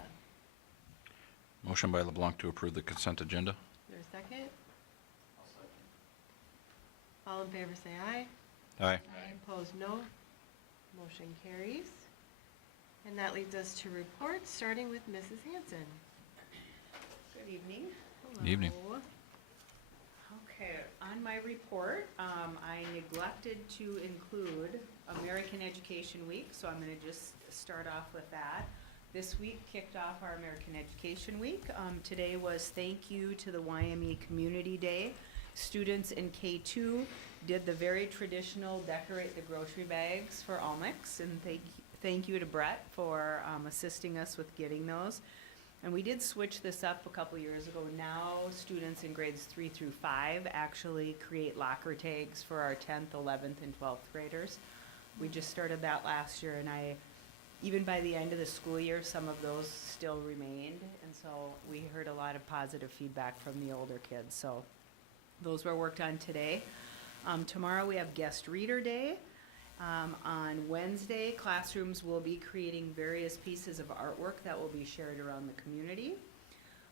Motion by LeBlanc to approve the consent agenda. Is there a second? All in favor say aye. Aye. Opposed, no. Motion carries. And that leads us to reports, starting with Mrs. Hanson. Good evening. Evening. Hello. Okay, on my report, I neglected to include American Education Week, so I'm gonna just start off with that. This week kicked off our American Education Week. Today was thank you to the YME Community Day. Students in K2 did the very traditional decorate the grocery bags for Almix, and thank you to Brett for assisting us with getting those. And we did switch this up a couple years ago. Now students in grades 3 through 5 actually create locker tags for our 10th, 11th, and 12th graders. We just started that last year, and even by the end of the school year, some of those still remained. And so we heard a lot of positive feedback from the older kids. So those were worked on today. Tomorrow we have guest reader day. On Wednesday, classrooms will be creating various pieces of artwork that will be shared around the community.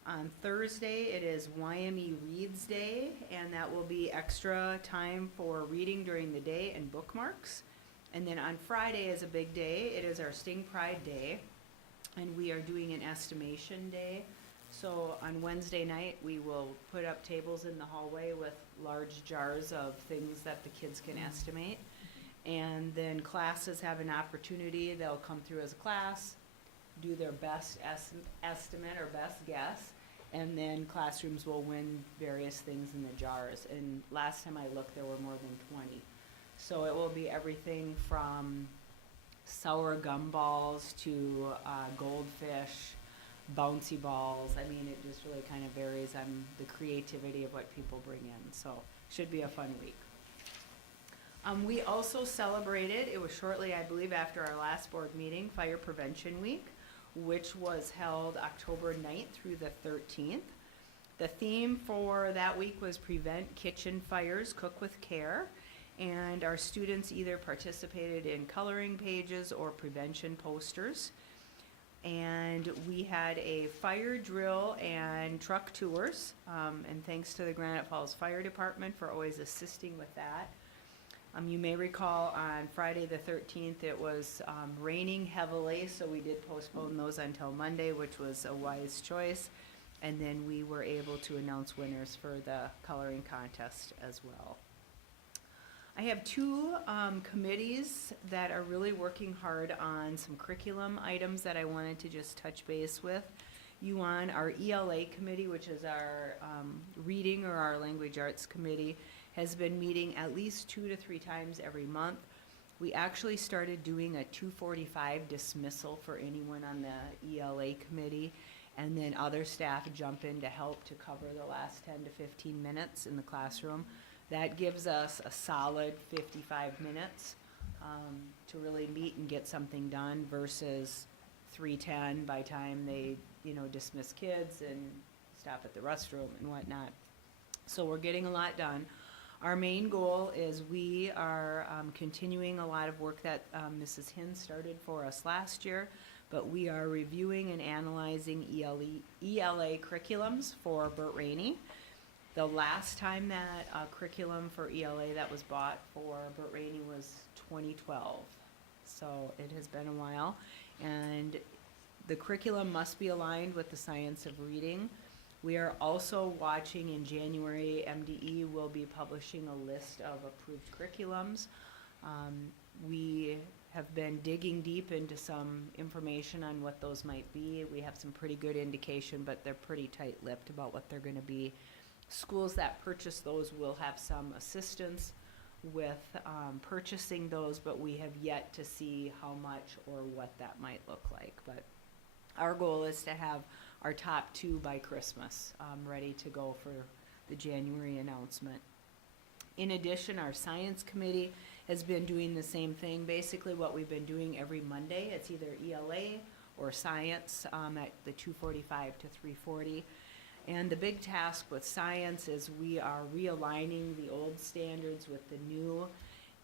On Thursday, it is YME Reads Day, and that will be extra time for reading during the day and bookmarks. And then on Friday is a big day. It is our Sting Pride Day, and we are doing an estimation day. So on Wednesday night, we will put up tables in the hallway with large jars of things that the kids can estimate. And then classes have an opportunity, they'll come through as a class, do their best estimate or best guess, and then classrooms will win various things in the jars. And last time I looked, there were more than 20. So it will be everything from sour gumballs to goldfish, bouncy balls. I mean, it just really kind of varies on the creativity of what people bring in. So should be a fun week. We also celebrated, it was shortly, I believe, after our last board meeting, Fire Prevention Week, which was held October 9th through the 13th. The theme for that week was Prevent Kitchen Fires, Cook with Care, and our students either participated in coloring pages or prevention posters. And we had a fire drill and truck tours, and thanks to the Granite Falls Fire Department for always assisting with that. You may recall on Friday the 13th, it was raining heavily, so we did postpone those until Monday, which was a wise choice. And then we were able to announce winners for the coloring contest as well. I have two committees that are really working hard on some curriculum items that I wanted to just touch base with you on. Our ELA committee, which is our reading or our language arts committee, has been meeting at least 2 to 3 times every month. We actually started doing a 2:45 dismissal for anyone on the ELA committee, and then other staff jump in to help to cover the last 10 to 15 minutes in the classroom. That gives us a solid 55 minutes to really meet and get something done versus 3:10 by time they, dismiss kids and stop at the restroom and whatnot. So we're getting a lot done. Our main goal is we are continuing a lot of work that Mrs. Hinn started for us last year, but we are reviewing and analyzing ELA curriculums for Burt Rainey. The last time that curriculum for ELA that was bought for Burt Rainey was 2012. So it has been a while. And the curriculum must be aligned with the science of reading. We are also watching in January, MDE will be publishing a list of approved curriculums. We have been digging deep into some information on what those might be. We have some pretty good indication, but they're pretty tight-lipped about what they're going to be. Schools that purchase those will have some assistance with purchasing those, but we have yet to see how much or what that might look like. But our goal is to have our top 2 by Christmas, ready to go for the January announcement. In addition, our science committee has been doing the same thing. Basically, what we've been doing every Monday, it's either ELA or science at the 2:45 to 3:40. And the big task with science is we are realigning the old standards with the new.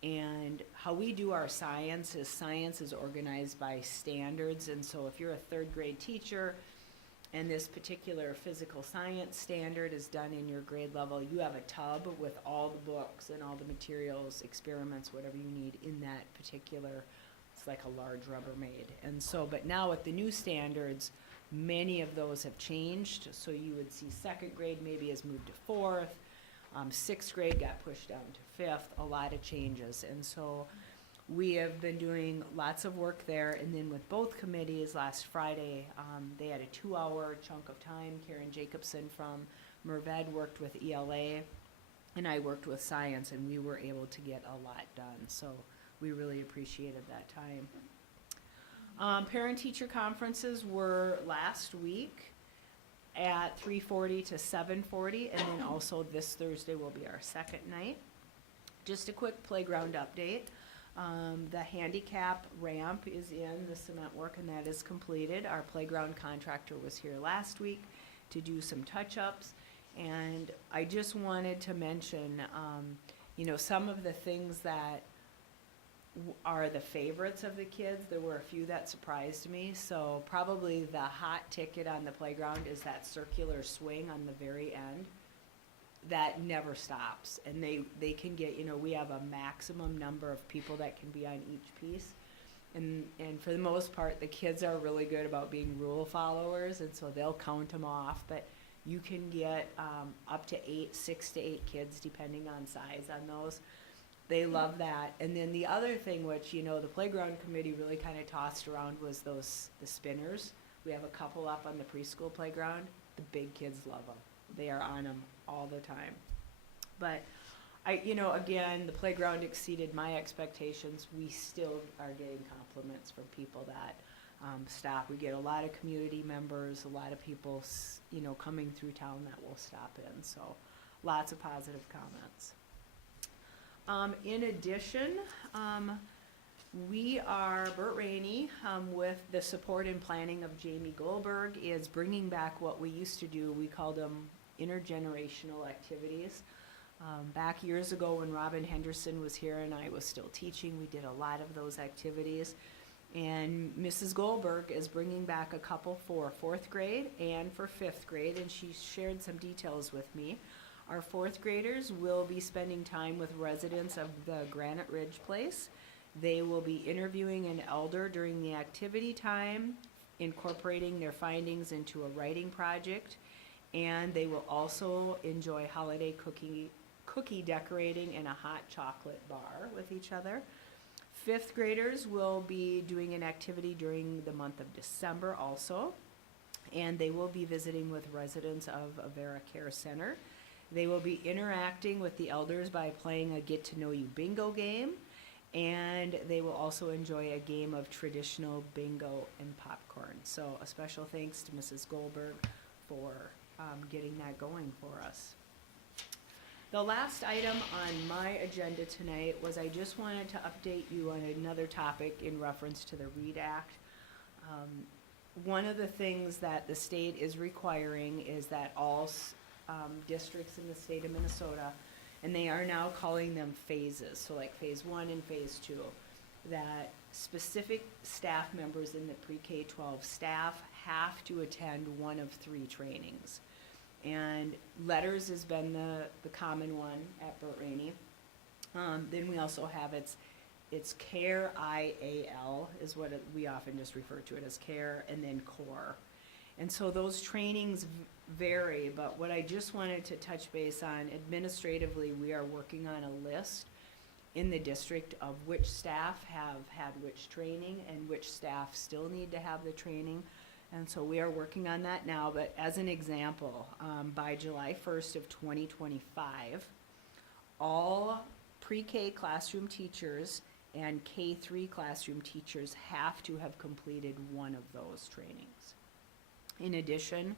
And how we do our science is organized by standards. And so if you're a 3rd grade teacher and this particular physical science standard is done in your grade level, you have a tub with all the books and all the materials, experiments, whatever you need in that particular, it's like a large Rubbermaid. And so, but now with the new standards, many of those have changed. So you would see 2nd grade maybe has moved to 4th. 6th grade got pushed down to 5th, a lot of changes. And so we have been doing lots of work there. And then with both committees, last Friday, they had a 2-hour chunk of time. Karen Jacobson from Merved worked with ELA, and I worked with science, and we were able to get a lot done. So we really appreciated that time. Parent-teacher conferences were last week at 3:40 to 7:40, and then also this Thursday will be our 2nd night. Just a quick playground update. The handicap ramp is in the cement work, and that is completed. Our playground contractor was here last week to do some touch-ups, and I just wanted to mention, some of the things that are the favorites of the kids. There were a few that surprised me. So probably the hot ticket on the playground is that circular swing on the very end. That never stops. And they can get, we have a maximum number of people that can be on each piece. And for the most part, the kids are really good about being rule followers, and so they'll count them off. But you can get up to 6 to 8 kids, depending on size on those. They love that. And then the other thing, which, the playground committee really kind of tossed around, was the spinners. We have a couple up on the preschool playground. The big kids love them. They are on them all the time. But again, the playground exceeded my expectations. We still are getting compliments from people that stop. We get a lot of community members, a lot of people, coming through town that will stop in. So lots of positive comments. In addition, Bert Rainey, with the support and planning of Jamie Goldberg, is bringing back what we used to do. We called them intergenerational activities. Back years ago when Robin Henderson was here and I was still teaching, we did a lot of those activities. And Mrs. Goldberg is bringing back a couple for 4th grade and for 5th grade, and she shared some details with me. Our 4th graders will be spending time with residents of the Granite Ridge Place. They will be interviewing an elder during the activity time, incorporating their findings into a writing project, and they will also enjoy holiday cookie decorating and a hot chocolate bar with each other. 5th graders will be doing an activity during the month of December also, and they will be visiting with residents of Avera Care Center. They will be interacting with the elders by playing a get-to-know-you bingo game, and they will also enjoy a game of traditional bingo and popcorn. So a special thanks to Mrs. Goldberg for getting that going for us. The last item on my agenda tonight was I just wanted to update you on another topic in reference to the READ Act. One of the things that the state is requiring is that all districts in the state of Minnesota, and they are now calling them phases, so like phase 1 and phase 2, that specific staff members in the pre-K-12 staff have to attend one of 3 trainings. And letters has been the common one at Bert Rainey. Then we also have it's CARE, IAL is what we often just refer to it as CARE, and then CORE. And so those trainings vary, but what I just wanted to touch base on, administratively, we are working on a list in the district of which staff have had which training and which staff still need to have the training. And so we are working on that now, but as an example, by July 1st of 2025, all pre-K classroom teachers and K-3 classroom teachers have to have completed one of those trainings. In addition,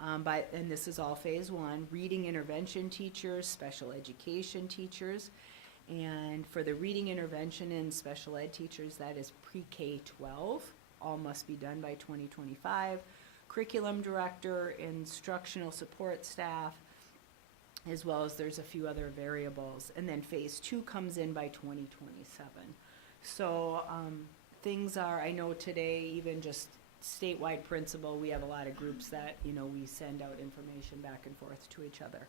and this is all phase one, reading intervention teachers, special education teachers, and for the reading intervention and special ed teachers, that is pre-K 12, all must be done by 2025. Curriculum director, instructional support staff, as well as there's a few other variables. And then phase two comes in by 2027. So things are, I know today, even just statewide principal, we have a lot of groups that, you know, we send out information back and forth to each other.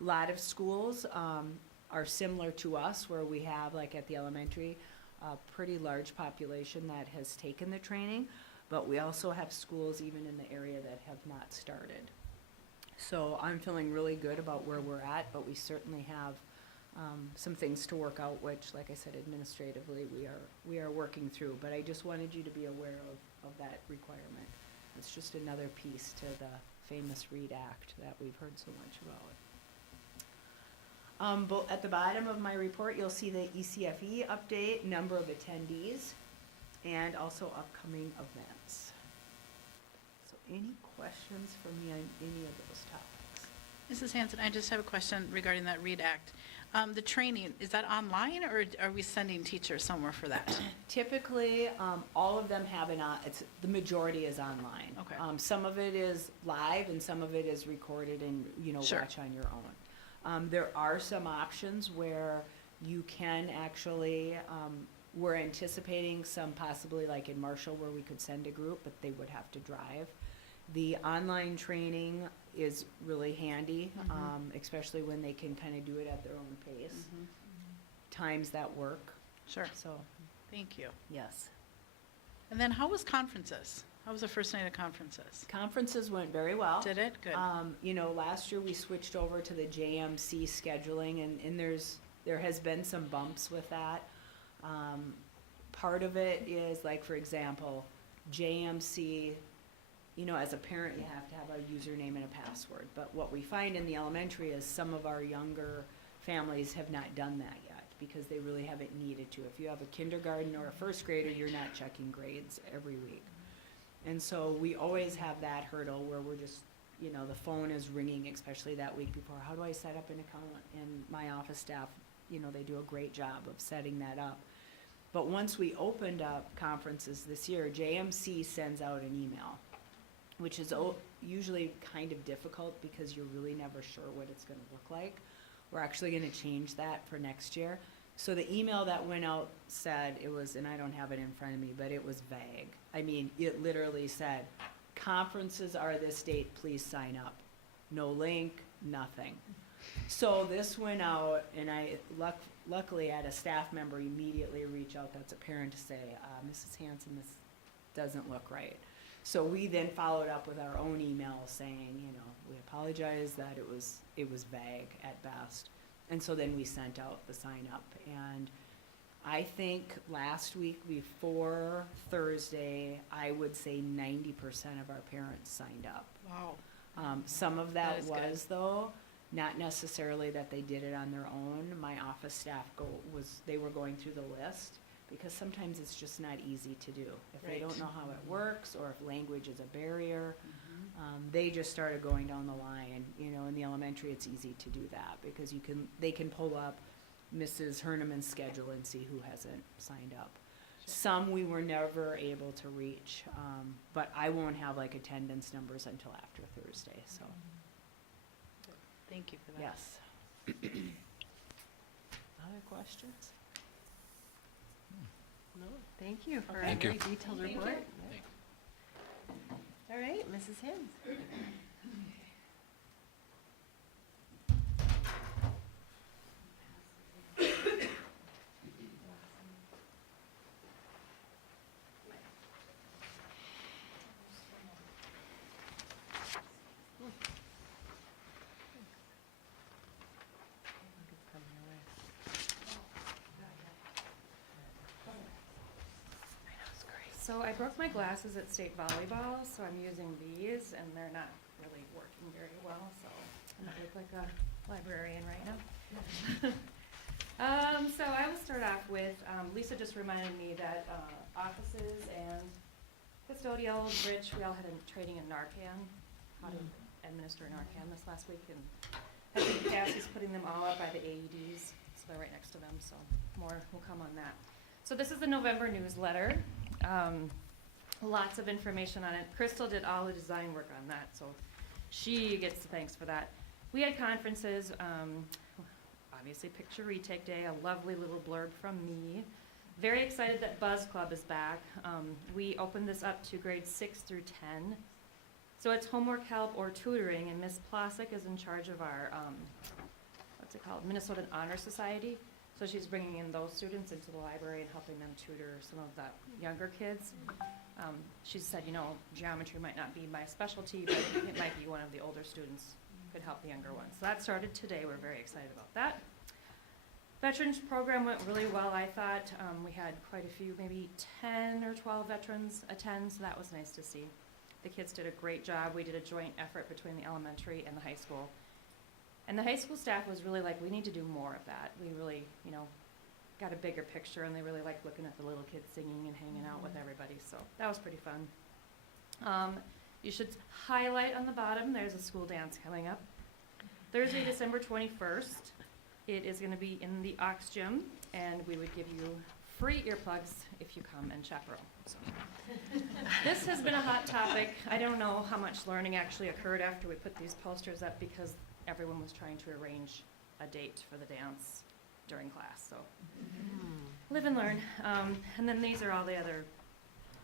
A lot of schools are similar to us, where we have, like at the elementary, a pretty large population that has taken the training, but we also have schools even in the area that have not started. So I'm feeling really good about where we're at, but we certainly have some things to work out, which, like I said, administratively, we are working through. But I just wanted you to be aware of that requirement. It's just another piece to the famous READ Act that we've heard so much about. At the bottom of my report, you'll see the ECFE update, number of attendees, and also upcoming events. So any questions for me on any of those topics? Mrs. Hanson, I just have a question regarding that READ Act. The training, is that online, or are we sending teachers somewhere for that? Typically, all of them have the majority is online. Okay. Some of it is live and some of it is recorded and, Sure. watch on your own. There are some options where you can actually, we're anticipating some possibly like in Marshall where we could send a group, but they would have to drive. The online training is really handy, especially when they can kind of do it at their own pace. Times that work, Sure, so, thank you. yes. And then how was conferences? How was the first night of conferences? Conferences went very well. Did it? Good. Last year we switched over to the JMC scheduling, and there has been some bumps with that. Part of it is, like, for example, JMC, as a parent, you have to have a username and a password. But what we find in the elementary is some of our younger families have not done that yet because they really haven't needed to. If you have a kindergarten or a first grader, you're not checking grades every week. And so we always have that hurdle where we're just, the phone is ringing, especially that week before. How do I set up an account? And my office staff, they do a great job of setting that up. But once we opened up conferences this year, JMC sends out an email, which is usually kind of difficult because you're really never sure what it's going to look like. We're actually going to change that for next year. So the email that went out said it was, and I don't have it in front of me, but it was vague. I mean, it literally said, conferences are this date, please sign up. No link, nothing. So this went out, and I luckily had a staff member immediately reach out that's a parent to say, Mrs. Hanson, this doesn't look right. So we then followed up with our own email saying, we apologize that it was vague at best. And so then we sent out the sign up. And I think last week before Thursday, I would say 90% of our parents signed up. Wow. Some of That that is good. was, though, not necessarily that they did it on their own. My office staff they were going through the list because sometimes it's just not easy to do. If they Right. don't know how it works or if language is a barrier, they just started going down the line. In the elementary, it's easy to do that because they can pull up Mrs. Herneman's schedule and see who hasn't signed up. Some we were never able to reach, but I won't have like attendance numbers until after Thursday, so, Thank you for that. yes. Other questions? No, thank you for a Thank you. very detailed Thank you. report. Thanks. All right, Mrs. Hims. So I broke my glasses at state volleyball, so I'm using these, and they're not really working very well, so I look like a librarian right now. So I will start off with, Lisa just reminded me that, offices and custodial, Rich, we all had a training in Narcan, how to administer Narcan this last week, and I think Cassie's putting them all up by the AEDs, so they're right next to them, so more will come on that. So this is the November newsletter. Lots of information on it. Crystal did all the design work on that, so she gets the thanks for that. We had conferences, obviously Picture Retake Day, a lovely little blurb from me. Very excited that Buzz Club is back. We opened this up to grades 6 through 10. So it's homework help or tutoring, and Miss Plosick is in charge of our, what's it called, Minnesota Honor Society. So she's bringing in those students into the library and helping them tutor some of the younger kids. She said, you know, geometry might not be my specialty, but it might be one of the older students could help the younger ones. So that started today. We're very excited about that. Veterans program went really well, I thought. We had quite a few, maybe 10 or 12 veterans attend, so that was nice to see. The kids did a great job. We did a joint effort between the elementary and the high school. And the high school staff was really like, we need to do more of that. We really, you know, got a bigger picture, and they really liked looking at the little kids singing and hanging out with everybody, so that was pretty fun. You should highlight on the bottom, there's a school dance coming up. Thursday, December 21st. It is going to be in the Ox Gym, and we would give you free earplugs if you come and chaperone. So. This has been a hot topic. I don't know how much learning actually occurred after we put these posters up, because everyone was trying to arrange a date for the dance during class. So live and learn. And then these are all the other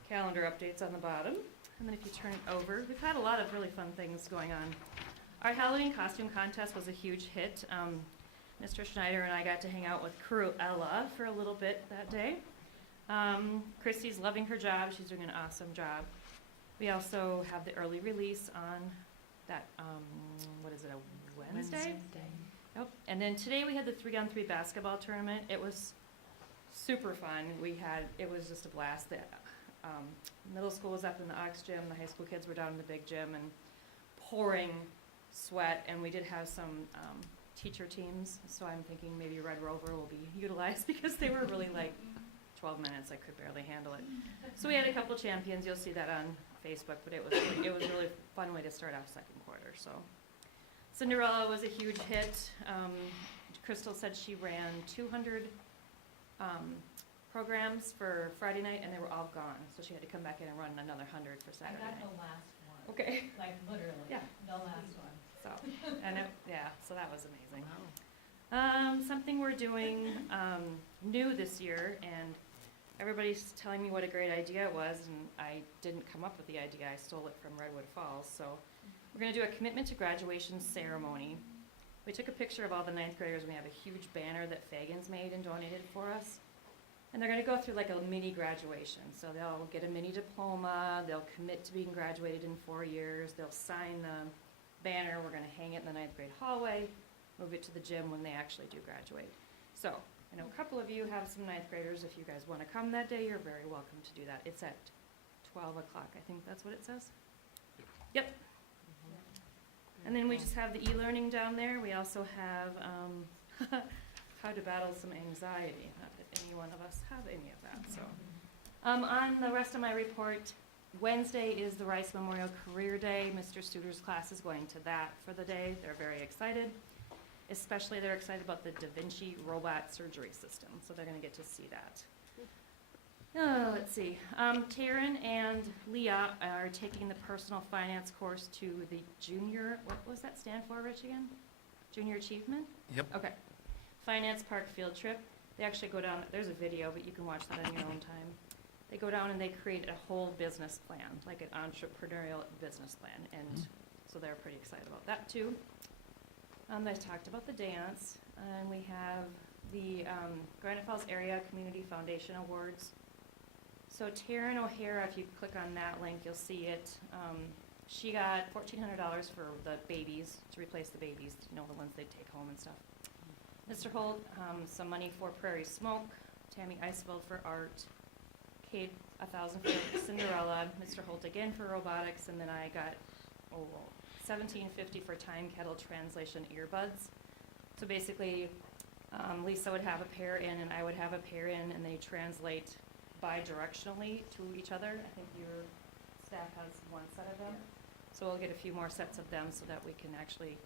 calendar updates on the bottom. And then if you turn it over, we've had a lot of really fun things going on. Our Halloween costume contest was a huge hit. Mr. Schneider and I got to hang out with Cruella for a little bit that day. Christy's loving her job. She's doing an awesome job. We also have the early release on that, what is it, a Wednesday? Yep. And then today we had the 3-on-3 basketball tournament. It was super fun. It was just a blast. The middle school was up in the Ox Gym. The high school kids were down in the big gym and pouring sweat. And we did have some teacher teams, so I'm thinking maybe Red Rover will be utilized, because they were really like 12 minutes. I could barely handle it. So we had a couple champions. You'll see that on Facebook, but it was a really fun way to start off second quarter. So Cinderella was a huge hit. Crystal said she ran 200 programs for Friday night, and they were all gone. So she had to come back in and run another 100 for Saturday night. I got the last one. Okay. Like literally. Yeah. The last one. So, so that was amazing. Something we're doing new this year, and everybody's telling me what a great idea it was, and I didn't come up with the idea. I stole it from Redwood Falls. So we're going to do a commitment to graduation ceremony. We took a picture of all the ninth graders, and we have a huge banner that Fagans made and donated for us. And they're going to go through like a mini graduation. So they'll get a mini diploma. They'll commit to being graduated in 4 years. They'll sign the banner. We're going to hang it in the ninth grade hallway, move it to the gym when they actually do graduate. So I know a couple of you have some ninth graders. If you guys want to come that day, you're very welcome to do that. It's at 12 o'clock. I think that's what it says. Yep. And then we just have the e-learning down there. We also have how to battle some anxiety. Not that any one of us have any of that. So on the rest of my report, Wednesday is the Rice Memorial Career Day. Mr. Studer's class is going to that for the day. They're very excited. Especially they're excited about the Da Vinci robot surgery system, so they're going to get to see that. Let's see. Taryn and Leah are taking the personal finance course to the junior, what was that stand for, Rich, again? Junior Achievement? Yep. Okay. Finance Park field trip. They actually go down, there's a video, but you can watch that on your own time. They go down and they create a whole business plan, like an entrepreneurial business plan, and so they're pretty excited about that too. I talked about the dance, and we have the Granite Falls Area Community Foundation Awards. So Taryn O'Hara, if you click on that link, you'll see it. She got $1,400 for the babies, to replace the babies, you know, the ones they take home and stuff. Mr. Holt, some money for Prairie Smoke, Tammy Eisfeld for art, Kate, $1,000 for Cinderella, Mr. Holt again for robotics, and then I got $1,750 for Time Kettle Translation earbuds. So basically, Lisa would have a pair in and I would have a pair in, and they translate bi-directionally to each other. I think your staff has one set of them. So we'll get a few more sets of them so that we can actually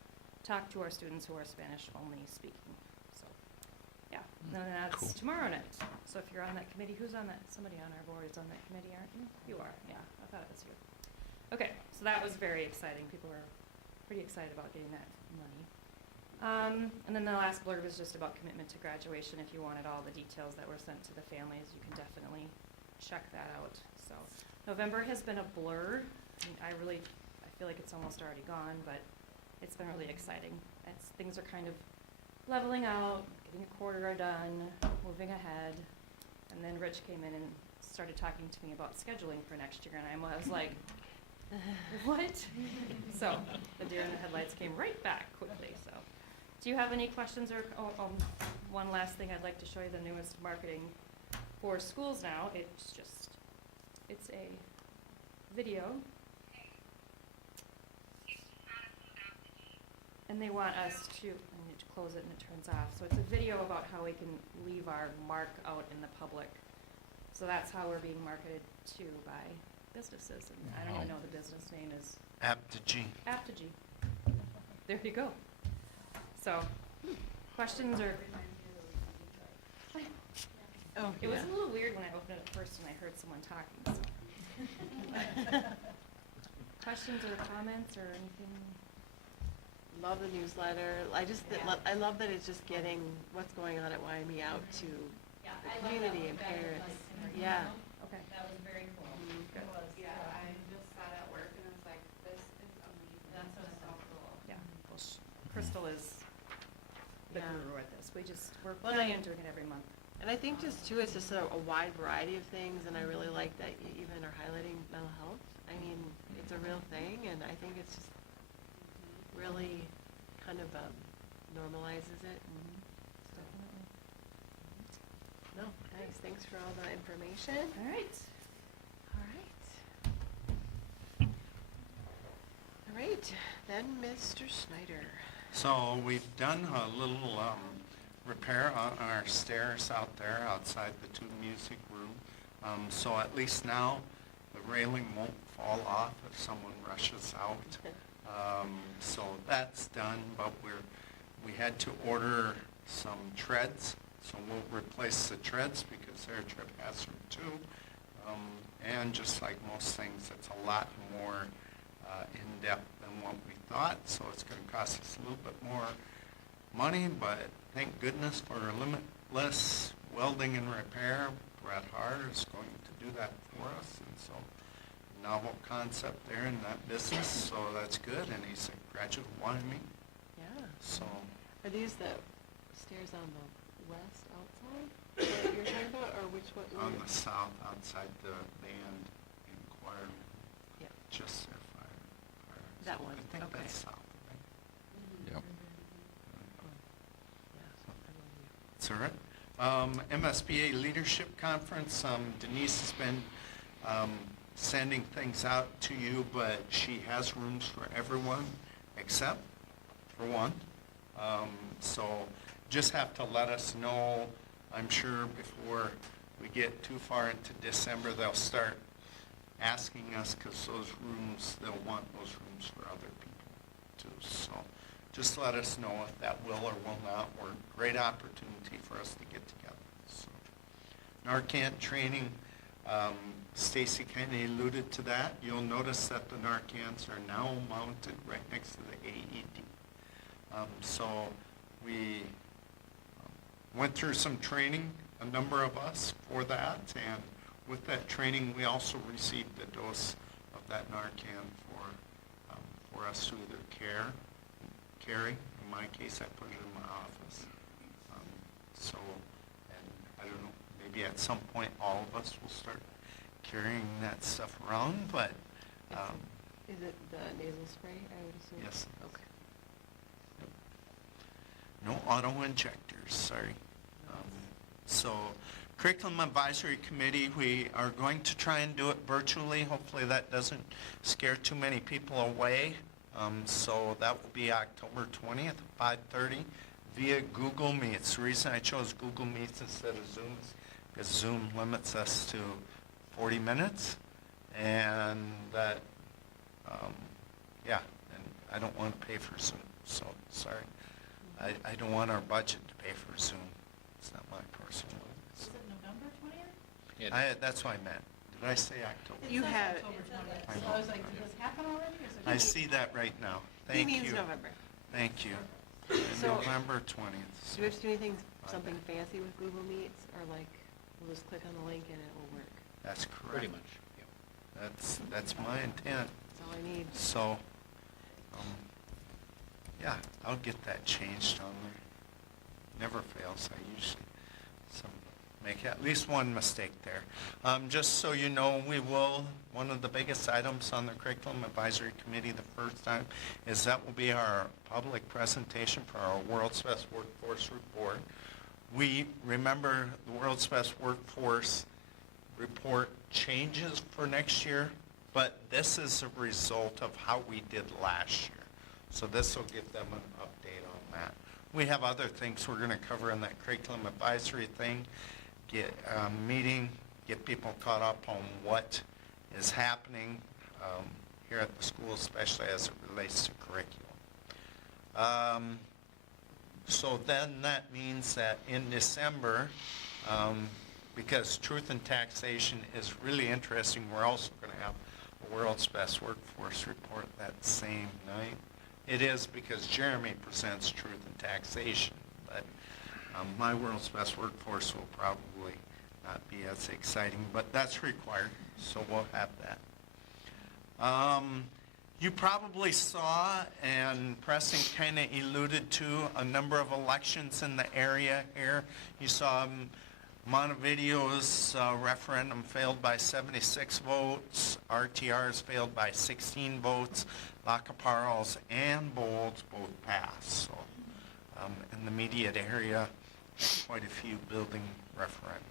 talk to our students who are Spanish only speaking. So, yeah, and then that's Cool. tomorrow night. So if you're on that committee, who's on that? Somebody on our board is on that committee, aren't you? You are, yeah, I thought it was you. Okay, so that was very exciting. People were pretty excited about getting that money. And then the last blurb was just about commitment to graduation. If you wanted all the details that were sent to the families, you can definitely check that out. So November has been a blur. I mean, I feel like it's almost already gone, but it's been really exciting. Things are kind of leveling out, getting a quarter done, moving ahead. And then Rich came in and started talking to me about scheduling for next year, and I was like, what? So the deer in the headlights came right back quickly, so. Do you have any questions or, one last thing, I'd like to show you the newest marketing for schools now. It's a video. And they want us to, I need to close it and it turns off. So it's a video about how we can leave our mark out in the public. So that's how we're being marketed to by businesses. And I don't even know the business name is Apogee. Apogee. There you go. So, questions or? Oh, It was a little weird when I opened it at first and I heard someone talking, so. Questions or comments or anything? Love the newsletter. I love that it's just getting what's going on at YME out to Yeah, the I love that community one and better, parents. like, Yeah. Okay. That was very cool. Good. It was, Yeah, I just sat at work and was like, this is amazing. That's what I so thought. cool. Yeah, well, Crystal is the Yeah. guru at this. We're Well, planning on doing it every month. And I think just too, it's just a wide variety of things, and I really like that you even are highlighting mental health. I mean, it's a real thing, and I think it's just really kind of normalizes it. And so. No, nice. Thanks for all the information. All right. All right. All right. Then Mr. Snyder. So we've done a little repair on our stairs out there outside the Tune Music Room. So at least now the railing won't fall off if someone rushes out. So that's done, but we had to order some treads. So we'll replace the treads because they're a trip hazard too. And just like most things, it's a lot more in-depth than what we thought. So it's going to cost us a little bit more money, but thank goodness for Limitless Welding and Repair. Brett Hart is going to do that for us. And so novel concept there in that business, so that's good. And he's a graduate of YME. Yeah. So Are these the stairs on the west outside that you're talking about, or which one? on the south outside the band and choir, Yeah. just their fire. That So one, I think okay. that's south, right? Yep. That's all right. MSBA Leadership Conference, Denise has been sending things out to you, but she has rooms for everyone except for one. So just have to let us know. I'm sure before we get too far into December, they'll start asking us, because they'll want those rooms for other people too. So just let us know if that will or will not work. Great opportunity for us to get together. So Narcan training, Stacy kind of alluded to that. You'll notice that the Narcans are now mounted right next to the AED. So we went through some training, a number of us, for that, and with that training, we also received a dose of that Narcan for us to either carry. In my case, I put it in my office. So, and I don't know, maybe at some point, all of us will start carrying that stuff around, but, Is it the nasal spray, I would assume? yes. Okay. No auto injectors, sorry. So Curriculum Advisory Committee, we are going to try and do it virtually. Hopefully that doesn't scare too many people away. So that will be October 20th, 5:30 via Google Meets. The reason I chose Google Meets instead of Zoom is because Zoom limits us to 40 minutes. And that, yeah, and I don't want to pay for Zoom, so, sorry. I don't want our budget to pay for Zoom. It's not my personal. Was it November 20th? Yeah, That's what I meant. Did I say October? You It says have- October 20th. I So know. I was like, did this happen already, or is it? I see that right now. He Thank means you. November. Thank you. So- November 20th. Do we have to do anything, something fancy with Google Meets, or like, we'll just click on the link and it will work? That's correct. pretty much, yeah. That's my intent. That's all I need. So, yeah, I'll get that changed on there. Never fails. I usually make at least one mistake there. Just so you know, one of the biggest items on the Curriculum Advisory Committee the first time is that will be our public presentation for our World's Best Workforce Report. We remember the World's Best Workforce Report changes for next year, but this is a result of how we did last year. So this will give them an update on that. We have other things we're going to cover in that curriculum advisory thing, get meeting, get people caught up on what is happening here at the school, especially as it relates to curriculum. So then that means that in December, because Truth and Taxation is really interesting, we're also going to have a World's Best Workforce Report that same night. It is because Jeremy presents Truth and Taxation, but my World's Best Workforce will probably not be as exciting, but that's required, so we'll have that. You probably saw, and Preston kind of alluded to, a number of elections in the area here. You saw Montevideo's referendum failed by 76 votes. RTR's failed by 16 votes. Lacaparle's and Bowles both passed. So in the immediate area, quite a few building referendum.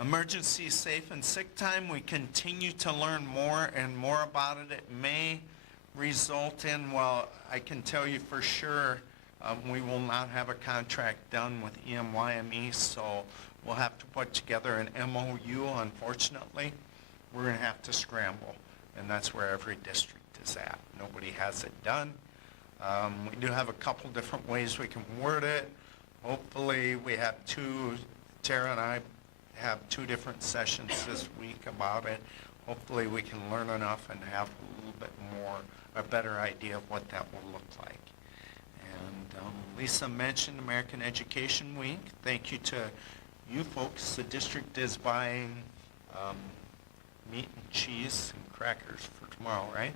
Emergency safe and sick time, we continue to learn more and more about it. It may result in, well, I can tell you for sure, we will not have a contract done with EMYME, so we'll have to put together an MOU, unfortunately. We're going to have to scramble, and that's where every district is at. Nobody has it done. We do have a couple different ways we can word it. Hopefully we have Tara and I have 2 different sessions this week about it. Hopefully we can learn enough and have a little bit more, a better idea of what that will look like. And Lisa mentioned American Education Week. Thank you to you folks. The district is buying meat and cheese and crackers for tomorrow, right?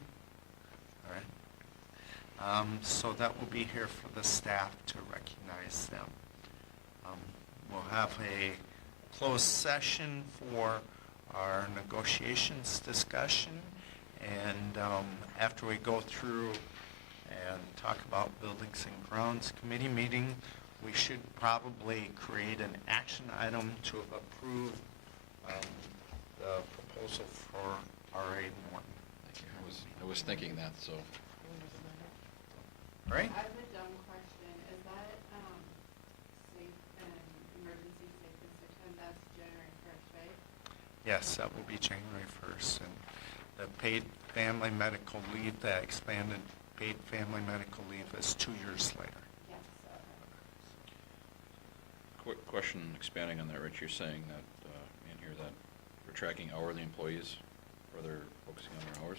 All right. So that will be here for the staff to recognize them. We'll have a closed session for our negotiations discussion, and after we go through and talk about buildings and grounds committee meeting, we should probably create an action item to approve the proposal for R.A. Morton. Thank you. I was thinking that, so. Right? I have a dumb question. Is that, safe and emergency safe and sick time, that's January 1st, right? Yes, that will be January 1st. And the paid family medical leave, the expanded paid family medical leave is 2 years later. Yes. Quick question, expanding on that, Rich, you're saying that, in here that we're tracking hourly employees, or they're focusing on their hours.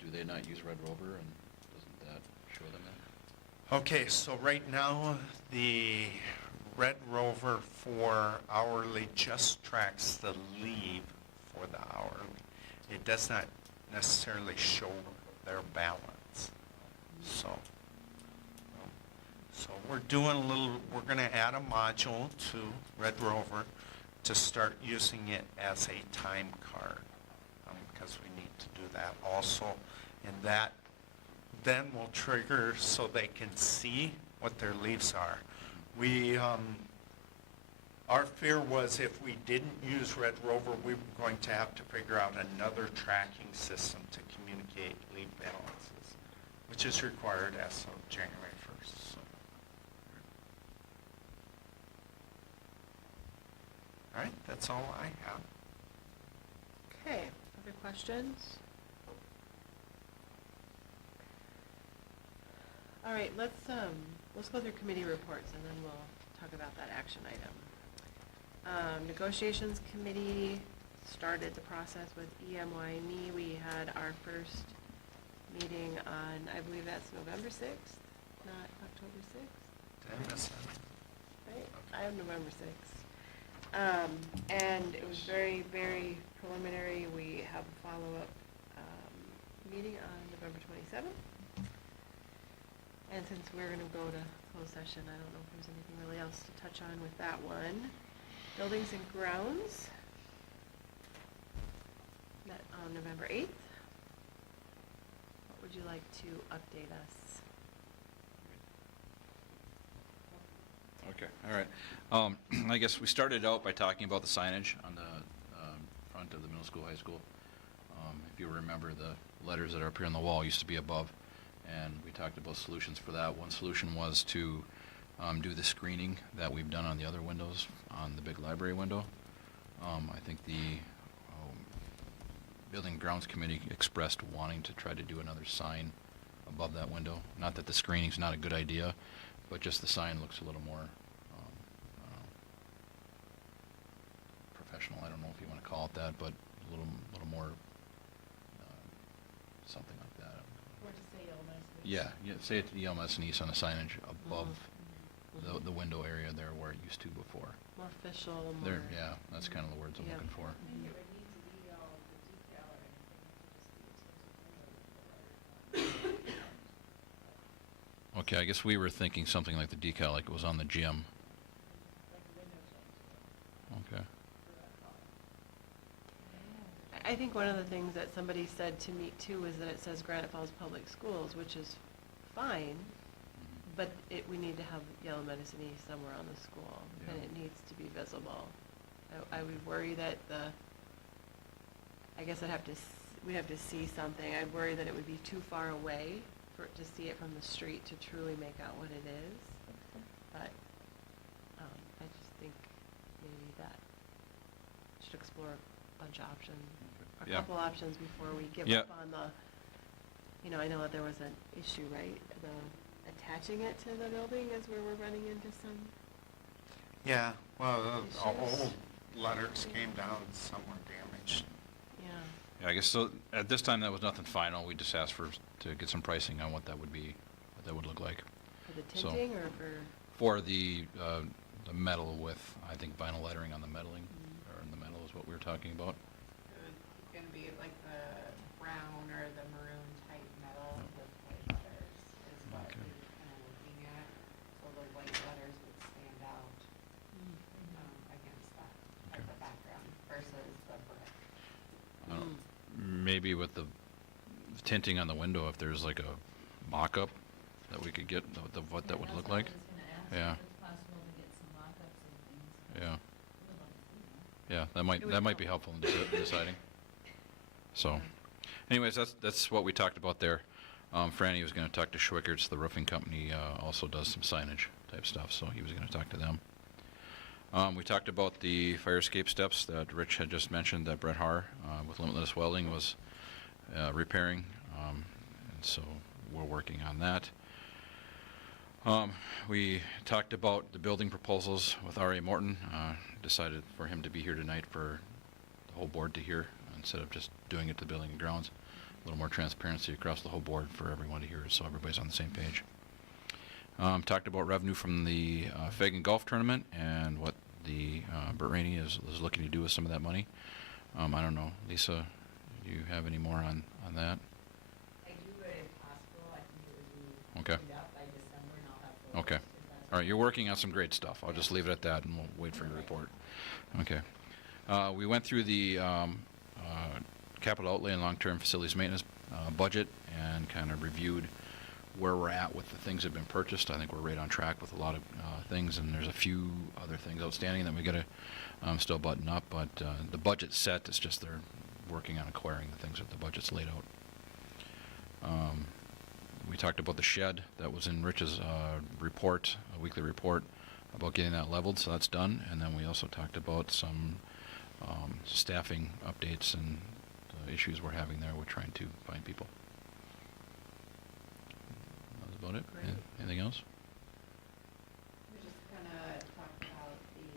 Do they not use Red Rover, and doesn't that show them that? Okay, so right now, the Red Rover for hourly just tracks the leave for the hourly. It does not necessarily show their balance. So we're doing we're gonna add a module to Red Rover to start using it as a time card, because we need to do that also. And that then will trigger so they can see what their leaves are. Our fear was if we didn't use Red Rover, we were going to have to figure out another tracking system to communicate leave balances, which is required as of January 1st. So All right, that's all I have. Okay, other questions? All right, let's go through committee reports and then we'll talk about that action item. Negotiations committee started the process with EMY&E. We had our first meeting on, I believe that's November 6th, not October 6th. Did I miss that? Right, I have November 6th. And it was very, very preliminary. We have a follow-up meeting on November 27th. And since we're gonna go to closed session, I don't know if there's anything really else to touch on with that one. Buildings and grounds. Met on November 8th. What would you like to update us? Okay, all right. I guess we started out by talking about the signage on the front of the middle school, high school. If you remember, the letters that are up here on the wall used to be above, and we talked about solutions for that. One solution was to do the screening that we've done on the other windows, on the big library window. I think the Building and Grounds Committee expressed wanting to try to do another sign above that window. Not that the screening's not a good idea, but just the sign looks a little more professional. I don't know if you want to call it that, but a little more something like that. Or to say ELMS. Yeah, say it to ELMS and East on the signage above the window area there where it used to before. More official, more. There, yeah, that's kind of the words I'm Yeah. looking for. I think it would need to be all the decal or anything, it could just be a tinted window. Okay, I guess we were thinking something like the decal, like it was on the gym. Like the window change. Okay. I think one of the things that somebody said to me too is that it says Granite Falls Public Schools, which is fine, but we need to have Yellow Medicine East somewhere on the school, and Yeah. it needs to be visible. I would worry that I guess we'd have to see something. I'd worry that it would be too far away to see it from the street to truly make out what it is. But I just think maybe that should explore a bunch of options, a Yeah. couple options before we give Yeah. up on I know that there was an issue, right? Attaching it to the building is where we're running into some. Yeah, well, the Issues. old letters came down, some were damaged. Yeah. Yeah, I guess so. At this time, that was nothing final. We just asked to get some pricing on what that would be, what that would look like. For the So- tinting or for? For the metal with, I think, vinyl lettering on the metaling, or in the metal is what we were talking about. It's gonna be like the brown or the maroon type metal with white letters is what Okay. we were kind of looking at. So the white letters would stand out against that type of background versus the brick. I don't- Maybe with the tinting on the window, if there's like a mock-up that we could get, what that would look like. Yeah. If it's possible to get some mock-ups and things. Yeah. We'd like to see that. Yeah, It would that might help. be helpful in deciding. So, anyways, that's what we talked about there. Franny was going to talk to Schwickert's, the roofing company, also does some signage type stuff, so he was going to talk to them. We talked about the fire escape steps that Rich had just mentioned that Brett Haar with Limitless Welding was repairing, and so we're working on that. We talked about the building proposals with R.A. Morton. Decided for him to be here tonight for the whole board to hear instead of just doing it to Building and Grounds. A little more transparency across the whole board for everyone to hear, so everybody's on the same page. Talked about revenue from the Fagan Golf Tournament and what the Burt Rainey is looking to do with some of that money. I don't know, Lisa, do you have any more on that? I do, but if possible, I think it would be Okay. cleaned up by December and I'll have photos. Okay. if that's All right, you're working on some great stuff. I'll just leave it at that, and we'll wait for your report. Okay. We went through the capital outlay and long-term facilities maintenance budget and kind of reviewed where we're at with the things that have been purchased. I think we're right on track with a lot of things, and there's a few other things outstanding that we got to still button up. But the budget's set. It's just they're working on acquiring the things that the budget's laid out. We talked about the shed that was in Rich's report, a weekly report. about getting that leveled, so that's done. And then we also talked about some staffing updates and the issues we're having there with trying to find people. That's about it. Great. Anything else? We just kinda talked about the,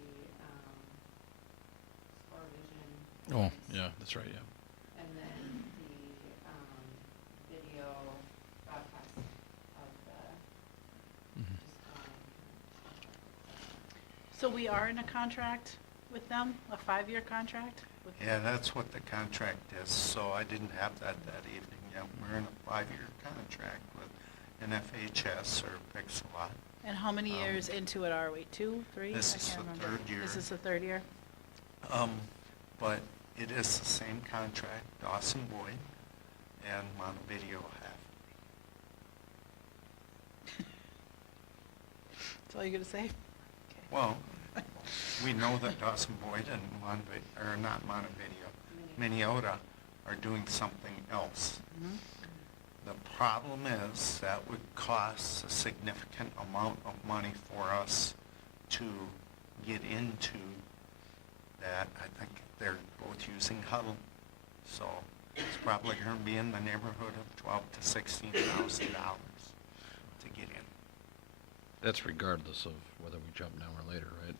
Score Vision. Oh, yeah, that's right, yeah. And then the, video broadcast of the, Mhm. So we are in a contract with them, a 5-year contract? with- Yeah, that's what the contract is, so I didn't have that evening. Yeah, we're in a 5-year contract with NFHS or Pixelot. And how many years into it are we? 2, 3? This I is can't the remember. third year. This is the third year? But it is the same contract Dawson Boyd and Montevideo have. That's all you're gonna say? Well, we know that Dawson Boyd and Minneota are doing something else. Mhm. The problem is that would cost a significant amount of money for us to get into that. I think they're both using Huddle. So it's probably going to be in the neighborhood of $12,000 to $16,000 to get in. That's regardless of whether we jump now or later, right?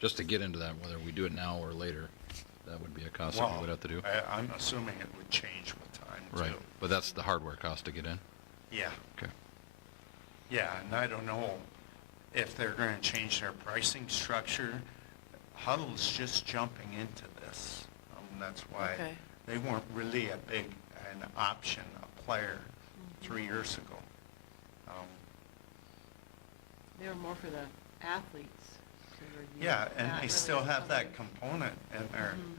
Just to get into that, whether we do it now or later, that would be a cost that we would have to do. I'm assuming it would change with time, too. Right, but that's the hardware cost to get in? Yeah. Okay. Yeah, and I don't know if they're going to change their pricing structure. Huddle's just jumping into this. That's why Okay. they weren't really an option, a player 3 years ago. They were more for the athletes. to review, Yeah, and not they really still have that somebody. component, and they're Mhm.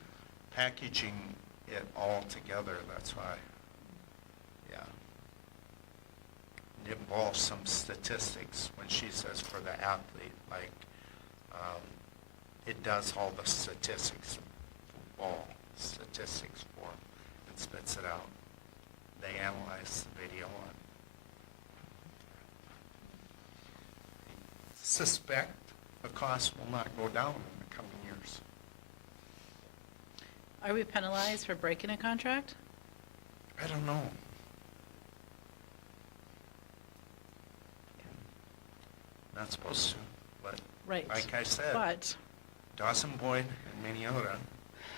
packaging it all together, that's why. Yeah. It involves some statistics when she says for the athlete, like, it does all the statistics, football statistics for them, and spits it out. They analyze the video and suspect the cost will not go down in the coming years. Are we penalized for breaking a contract? I don't know. Not supposed to, but Right. like I said, But, Dawson Boyd and Minneota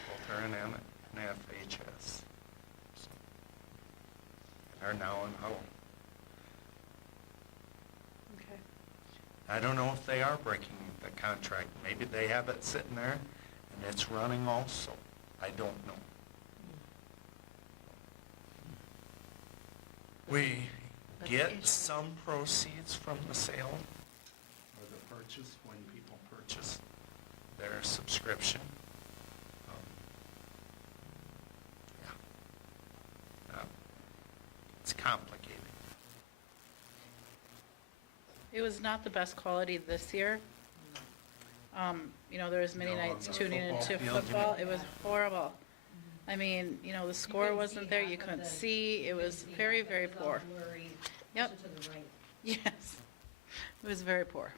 both are in NFHS. So, and are now in Huddle. okay. I don't know if they are breaking the contract. Maybe they have it sitting there and it's running also. I don't know. We But get the issue- some proceeds from the sale or the purchase when people purchase their subscription. Yeah. It's complicated. It was not the best quality this year. You know, there was many No, on nights the tuning football into field, you football. mean? It was horrible. I mean, you know, the score couldn't wasn't see there, half you of couldn't the- see. It was very, very poor. Yep. To the right. Yes. It was very poor.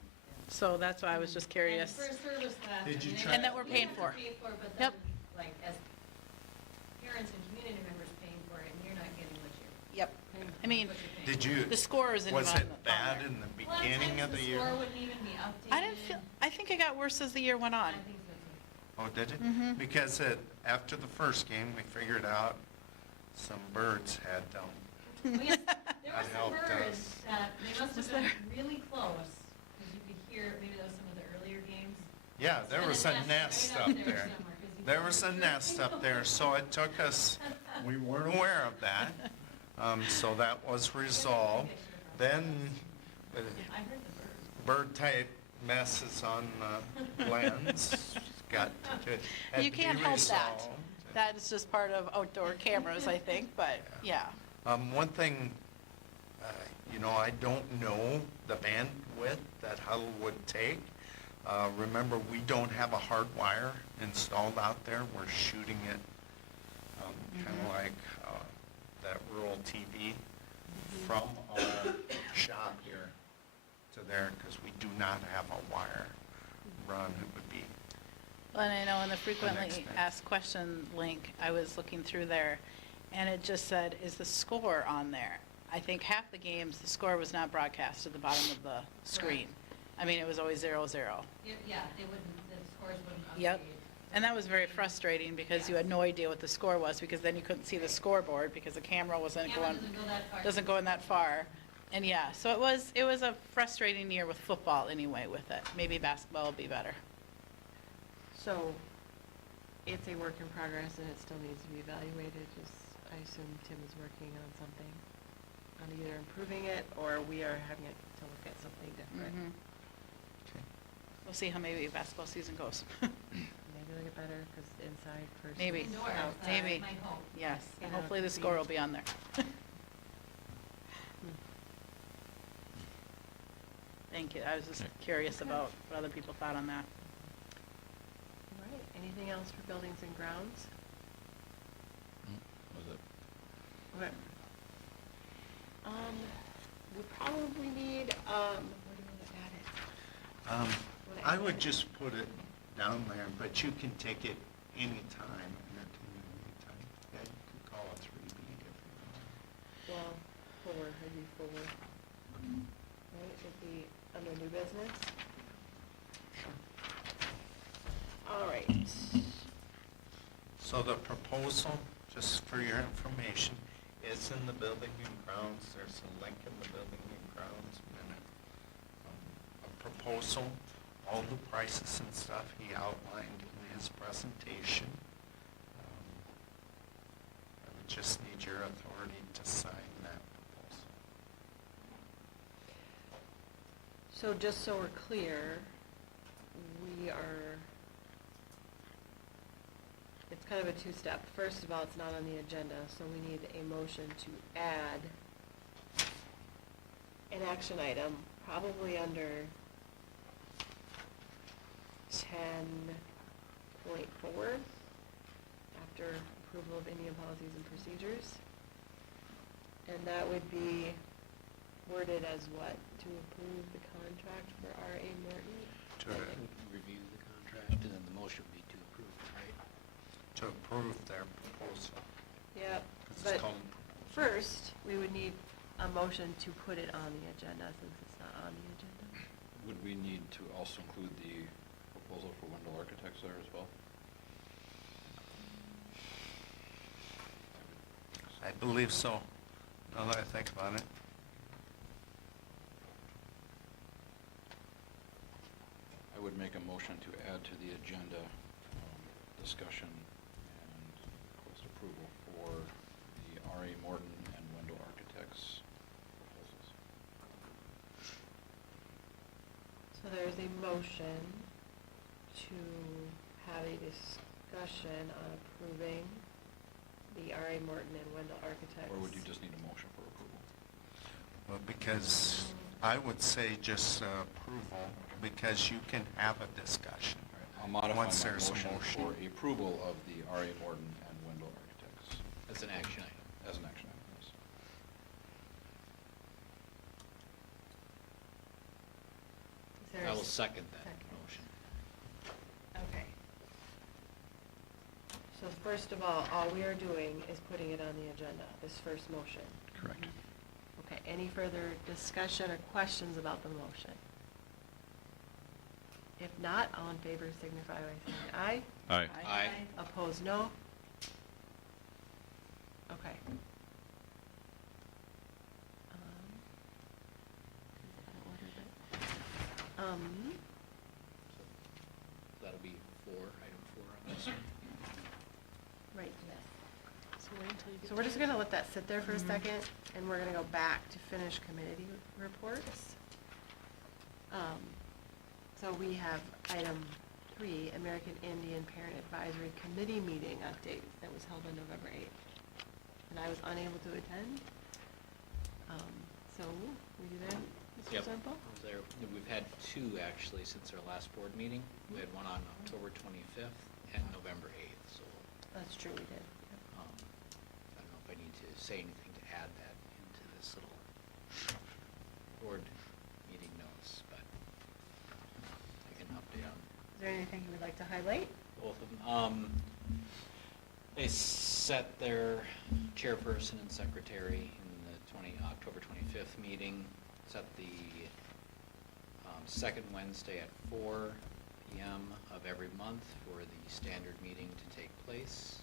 So that's why I was just curious. And for service class. Did you I mean, try- And that we're we paying have to for. pay for, but Yep. then, like, as parents and community members paying for it, and you're not getting what you're Yep. I mean, what you're paying Did for. you, the score isn't was even on it bad there. in the A lot of beginning times of the The year? score wouldn't even be updated. I didn't feel, I think it got worse as the year went on. I think so too. Oh, did it? Mhm. Because after the first game, we figured out some birds had Well, yes, there were That some helped birds us. that, they must Was have been there? really close, because you could hear, maybe that was some of the earlier games. Yeah, there And was the a nest right up there. somewhere, 'cause you There could was a hear nest up there, so it took us, we weren't aware of that. So that was resolved. Then I heard the birds. bird type messes on lens got to, had You to be can't help that. resolved. That is just part of outdoor cameras, I think, but yeah. One thing, I don't know the bandwidth that Huddle would take. Remember, we don't have a hard wire installed out there. We're shooting it kind of like that rural TV from our shop here to there, because we do not have a wire run. It would be, Well, and I know in the frequently expense. asked question link, I was looking through there, and it just said, is the score on there? I think half the games, the score was not broadcast at the bottom of the screen. I mean, it was always 0-0. Yeah, they wouldn't, the scores wouldn't update. Yep. And that was very frustrating because you had no idea what the score was, because then you couldn't see the scoreboard because the camera wasn't Camera going, doesn't go that far. doesn't go in that far. And yeah, so it was a frustrating year with football anyway with it. Maybe basketball will be better. So it's a work in progress and it still needs to be evaluated. Just, I assume Tim is working on something, on either improving it or we are having it to look at something different. Mhm. okay. We'll see how maybe basketball season goes. Maybe it'll get better because inside versus Maybe. Indoors, outside. Maybe. my hope. Yes, and Yeah, hopefully the could score be. will be on there. Thank you. I was just curious about what other people thought on that. All right, anything else for buildings and grounds? Was it? Okay. We probably need, where do you want to add it? Wanna I add would it? just put it down there, but you can take it anytime, entertainment anytime. Yeah, you could call it 3B if you Well, 4, it'd be 4. Right, it'd be under new business. All right. So the proposal, just for your information, is in the building and grounds. There's a link in the building and grounds minute. A proposal, all the prices and stuff he outlined in his presentation. I would just need your authority to sign that proposal. So just so we're clear, we are, it's kind of a two-step. First of all, it's not on the agenda, so we need a motion to add an action item, probably under 10.4, after approval of Indian policies and procedures. And that would be worded as what? To approve the contract for R.A. Morton? To Review the contract, and then the motion would be to approve, right? approve their proposal. Yep, 'Cause but it's called proposal. first, we would need a motion to put it on the agenda since it's not on the agenda. Would we need to also include the proposal for Wendell Architects there as well? I believe so, now that I think about it. I would make a motion to add to the agenda discussion and request approval for the R.A. Morton and Wendell Architects proposals. So there's a motion to have a discussion on approving the R.A. Morton and Wendell Architects. Or would you just need a motion for approval? Well, because I would say just approval, because you can have a discussion. I'll modify Once my there's a motion motion. for approval of the R.A. Morton and Wendell Architects That's an action item. as an action item, yes. Is there a I will s- second that second? motion. Okay. So first of all we are doing is putting it on the agenda, this first motion. Correct. Okay, any further discussion or questions about the motion? If not, all in favor signify by saying aye. Aye. Aye. Opposed, no? Okay. That'll be item 4 on this one. Right. So wait until you get So we're just gonna let that sit there for a Mhm. second, and we're gonna go back to finish committee reports. So we have item 3, American Indian Parent Advisory Committee meeting update that was held on November 8th. And I was unable to attend. So, we do that, Mr. Yep. Semple? I was there. We've had 2 actually since our last board meeting. We had one on October 25th and November 8th, so That's true, we did. I don't know if I need to say anything to add that into this little board meeting notes. there anything you would like to highlight? both of them. They set their chairperson and secretary in the October 25th meeting, set the second Wednesday at 4 p.m. of every month for the standard meeting to take place.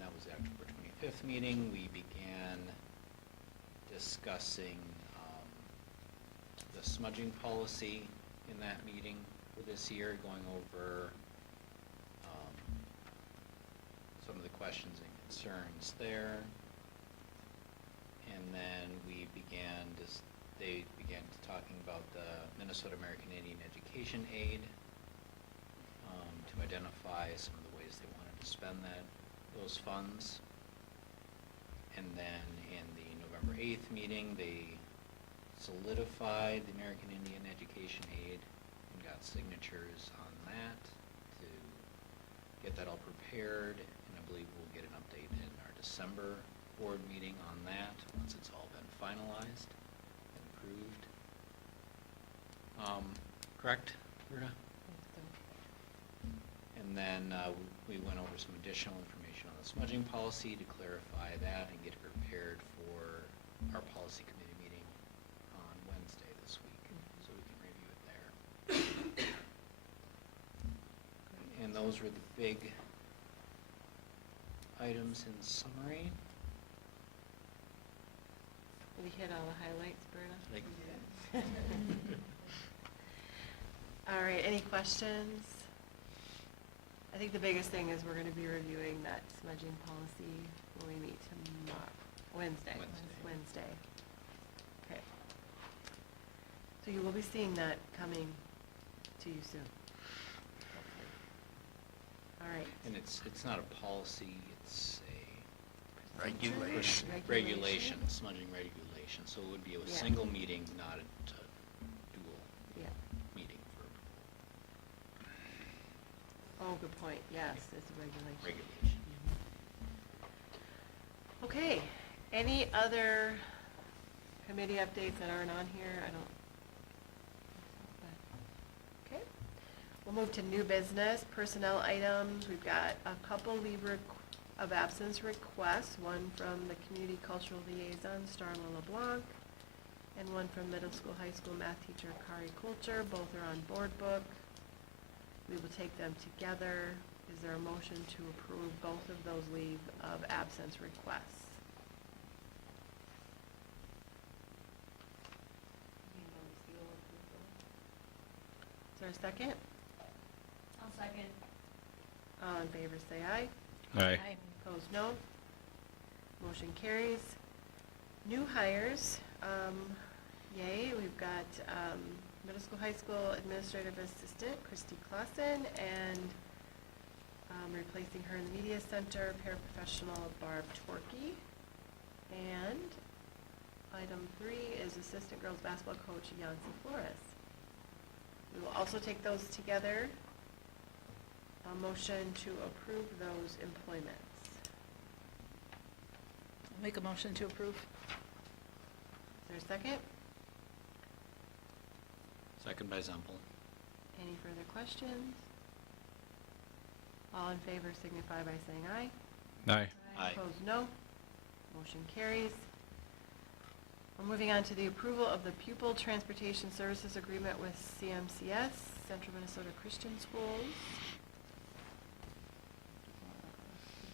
That was the October 25th meeting. We began discussing the smudging policy in that meeting for this year, going over some of the questions and concerns there. And then they began talking about the Minnesota American Indian Education Aid, to identify some of the ways they wanted to spend those funds. And then in the November 8th meeting, they solidified the American Indian Education Aid and got signatures on that to get that all prepared. And I believe we'll get an update in our December board meeting on that, once it's all been finalized and approved. Correct, Britta? And then we went over some additional information on the smudging policy to clarify that and get it prepared for our policy committee meeting on Wednesday this week, so we can review it there. And those were the big items in summary. We hit all the highlights, Berta? Like, All right, any questions? I think the biggest thing is we're gonna be reviewing that smudging policy when we meet tomorrow, Wednesday. Wednesday. Okay. So you will be seeing that coming to you soon. Hopefully. All right. and it's not a policy, it's a Regulation. regulation, smudging regulation, so it would be a Yeah. single meeting, not a dual Yeah. meeting for Oh, good point. Yes, it's a regulation. regulation. Okay, any other committee updates that aren't on here? I don't. Okay, we'll move to new business, personnel items. We've got a couple leave of absence requests, one from the community cultural liaison, Starla LeBlanc, and one from middle school, high school math teacher, Kari Coulter. Both are on board book. We will take them together. Is there a motion to approve both of those leave of absence requests? Is there a second? I'll second. All in favor, say aye. Aye. Opposed, no. Motion carries. New hires, yay, we've got, middle school, high school administrative assistant, Christy Clausen, and, replacing her in the media center, paraprofessional Barb Torkey. And item 3 is assistant girls basketball coach Yancy Flores. We will also take those together. A motion to approve those employments. I'll make a motion to approve. Is there a second? Second by Zempel. Any further questions? All in favor signify by saying aye. Aye. Aye. Opposed, no. Motion carries. We're moving on to the approval of the pupil transportation services agreement with CMCS, Central Minnesota Christian Schools.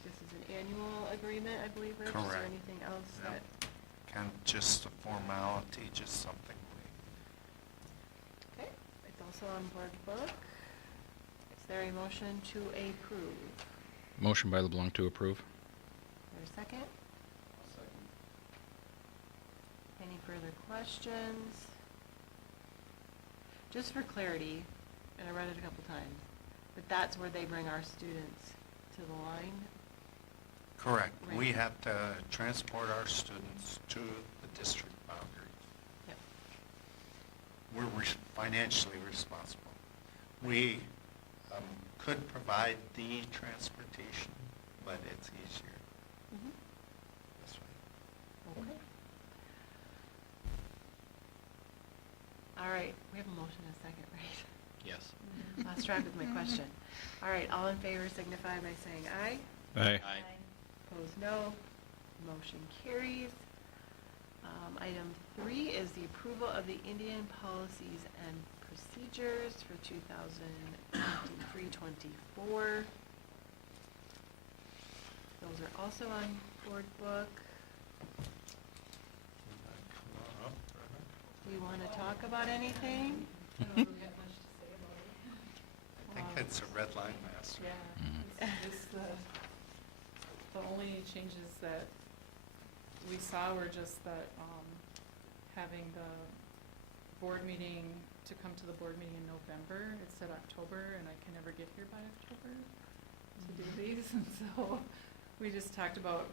This is an annual agreement, I believe, Rich? Is there Correct. anything else Yep. that? Kind of just a formality, just something Okay, it's also on board book. Is there a motion to approve? Motion by LeBlanc to approve. Is there a second? Any further questions? Just for clarity, and I read it a couple times, but that's where they bring our students to the line? Correct. We Right. have to transport our students to the district boundary. Yep. We're financially responsible. We could provide the transportation, but it's easier Mhm. this way. Okay. All right, we have a motion and a second, right? Yes. Lost track with my question. All right, all in favor signify by saying aye. Aye. Opposed, no. Motion carries. Item 3 is the approval of the Indian policies and procedures for 2023-24. Those are also on board book. We want to talk about anything? I think it's a red line, Master. It's the only changes that we saw were just that, having the board meeting, to come to the board meeting in November, it said October, and I can never get here by October to do these, and so we just talked about,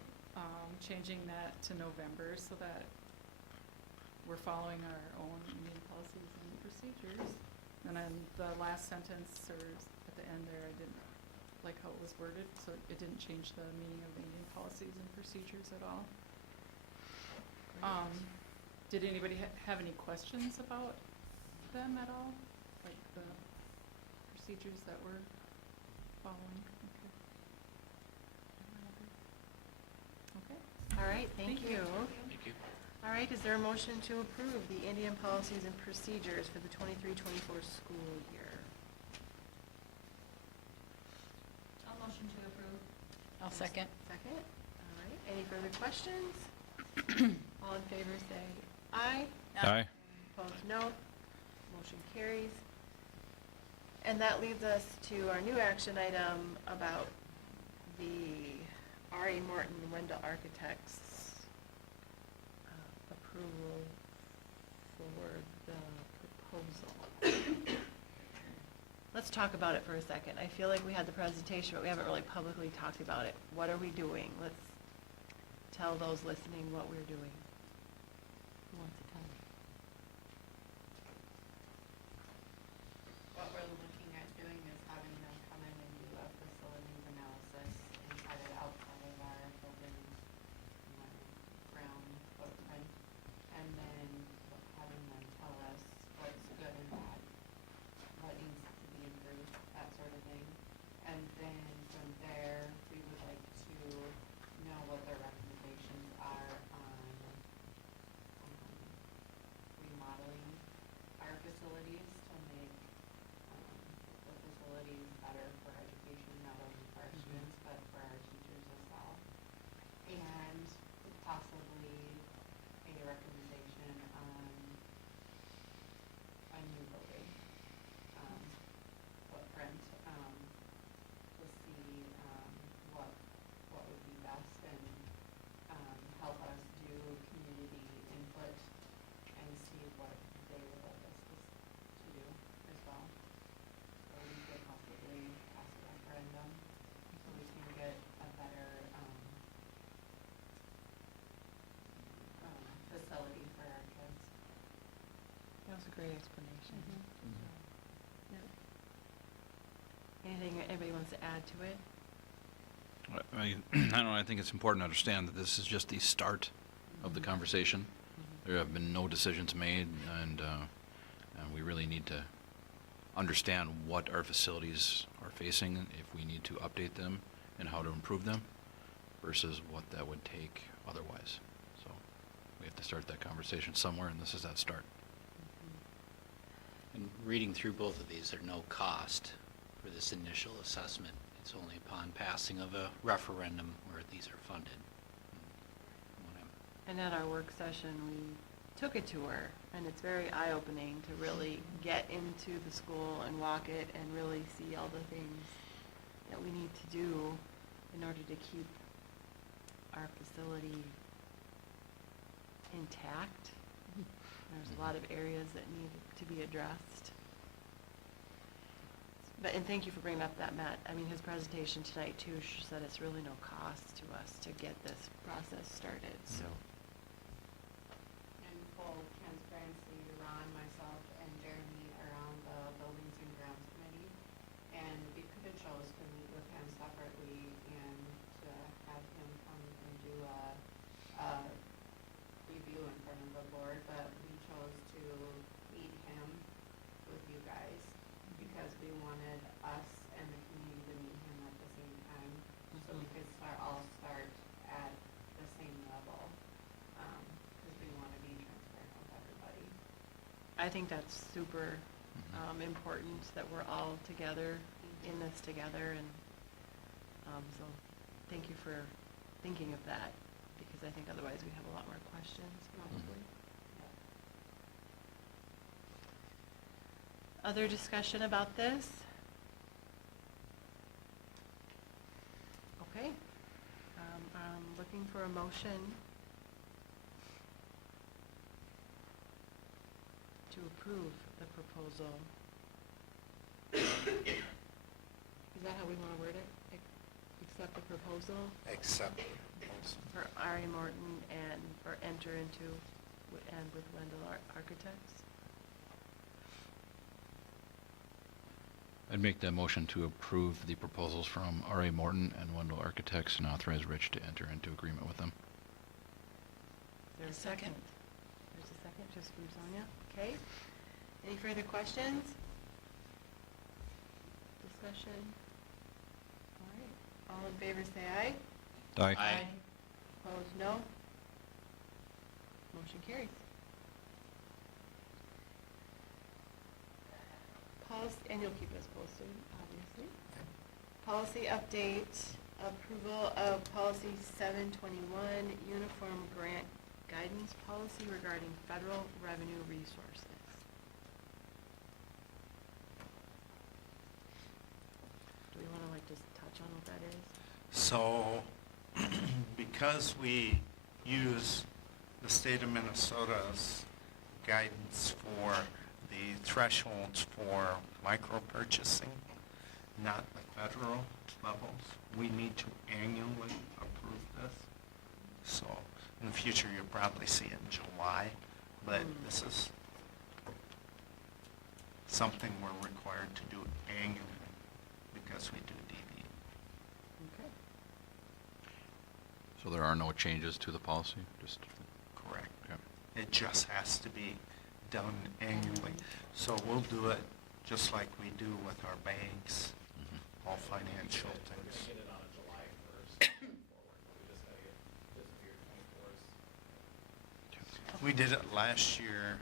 changing that to November so that we're following our own Indian policies and procedures. And then the last sentence, or at the end there, I didn't like how it was worded, so it didn't change the meaning of the Indian policies and procedures at all. Did anybody have any questions about them at all? Like the procedures that we're following? Okay. All right, thank you. Thank you. All right, is there a motion to approve the Indian policies and procedures for the 23-24 school year? I'll motion to approve. I'll second. Second? All right, any further questions? All in favor say aye. Aye. Opposed, no. Motion carries. And that leads us to our new action item about the R.A. Morton Wendell Architects approval for the proposal. Let's talk about it for a second. I feel like we had the presentation, but we haven't really publicly talked about it. What are we doing? Let's tell those listening what we're doing. Who wants to tell me? What we're looking at doing is having them come in and do a facilities analysis inside and outside of our building, ground footprint, and then having them tell us what's good and bad, what needs to be improved, that sort of thing. And then from there, we would like to know what their recommendations are on remodeling our facilities to make the facilities better for education, not only for our students, but for our teachers as well. And possibly a recommendation on a new building footprint, to see what would be best and help us do community input and see what they would like us to do as well. So we could possibly pass a referendum so we can get a better facility for our kids. That was a great explanation. Yep. Anything anybody wants to add to it? I don't know, I think it's important to understand that this is just the start of the conversation. There have been no decisions made, and we really need to understand what our facilities are facing, if we need to update them, and how to improve them, versus what that would take otherwise. So we have to start that conversation somewhere, and this is that start. And reading through both of these, there's no cost for this initial assessment. It's only upon passing of a referendum where these are funded. And at our work session, we took a tour, and it's very eye-opening to really get into the school and walk it and really see all the things that we need to do in order to keep our facility intact. There's a lot of areas that need to be addressed. But, and thank you for bringing up that, Matt. I mean, his presentation tonight too said it's really no cost to us to get this process started, so. In full transparency, Ron, myself, and Jeremy are on the Buildings and Grounds Committee, and we could have chose to meet with him separately and to have him come and do a review in front of the board, but we chose to meet him with you guys I think that's super important that we're all together in this together, and so thank you for thinking of that, because I think otherwise we'd have a lot more questions probably. Other discussion about this? Okay. I'm looking for a motion to approve the proposal. Is that how we want to word it? Accept the proposal Accept. for R.A. Morton and, or enter into, and with Wendell Architects? I'd make that motion to approve the proposals from R.A. Morton and Wendell Architects and authorize Rich to enter into agreement with them. Is there a second? Second. There's a second, just from Sonia. Okay. Any further questions? Discussion? All right. All in favor, say aye. Aye. Opposed, no. Motion carries. And you'll keep us posted, obviously. Policy update, approval of policy 721, uniform grant guidance policy regarding federal revenue resources. Do we want to like just touch on what that is? So, because we use the state of Minnesota's guidance for the thresholds for micro purchasing, not the federal levels, we need to annually approve this. So, in the future, you'll probably see it in July, but this is something we're required to do annually because we do DB. Okay. So there are no changes to the policy, just, Correct. okay. It just has to be done annually. So we'll do it just like we do with our banks, all financial things. Get it on a July 1st forward, we just gotta get fiscal year 24's. We did it last year,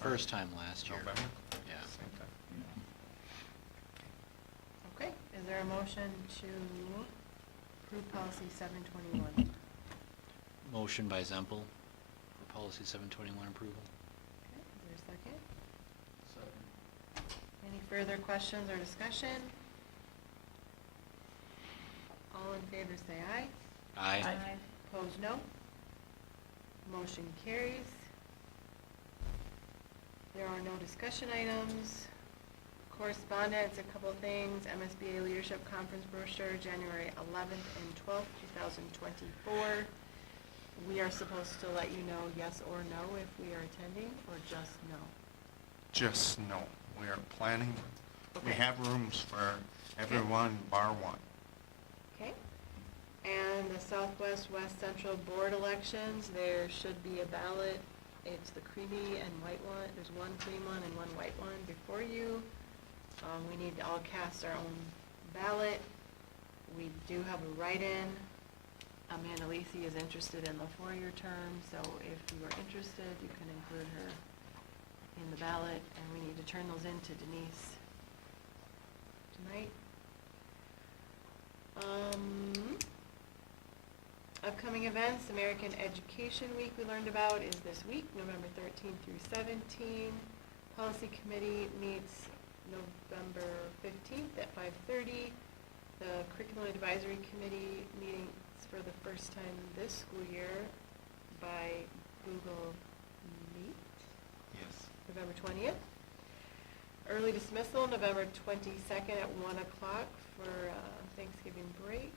First time last year. November. Yeah. Same time. Okay, is there a motion to approve policy 721? Motion by Zempel for policy 721 approval. Okay, is there a second? Any further questions or discussion? All in favor say aye. Aye. Opposed, no. Motion carries. There are no discussion items. Correspondence, a couple of things. MSBA Leadership Conference brochure, January 11th and 12th, 2024. We are supposed to let you know yes or no if we are attending, or just no? Just no, we are planning, we Okay. have rooms for everyone bar one. Okay. And the Southwest West Central Board elections, there should be a ballot. It's the creamy and white one. There's one cream one and one white one before you. We need to all cast our own ballot. We do have a write-in. Amanda Lisi is interested in the four-year term, so if you are interested, you can include her in the ballot, and we need to turn those in to Denise tonight. Upcoming events, American Education Week we learned about is this week, November 13th through 17. Policy Committee meets November 15th at 5:30. The Curriculum Advisory Committee meetings for the first time this school year by Google Meet, Yes. November 20th. Early dismissal, November 22nd at 1 o'clock for Thanksgiving break.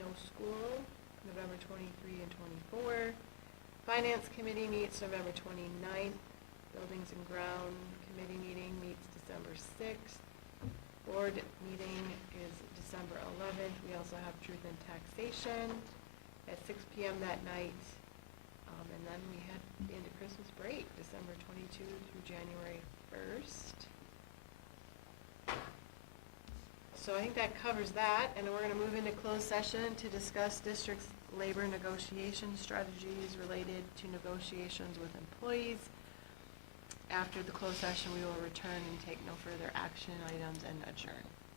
No school, November 23 and 24. Finance Committee meets November 29th. Buildings and Ground Committee meeting meets December 6th. Board meeting is December 11th. We also have Truth and Taxation at 6 p.m. that night. And then we head into Christmas break, December 22 through January 1st. So I think that covers that, and we're gonna move into closed session to discuss district's labor negotiation strategies related to negotiations with employees. After the closed session, we will return and take no further action items and adjourn.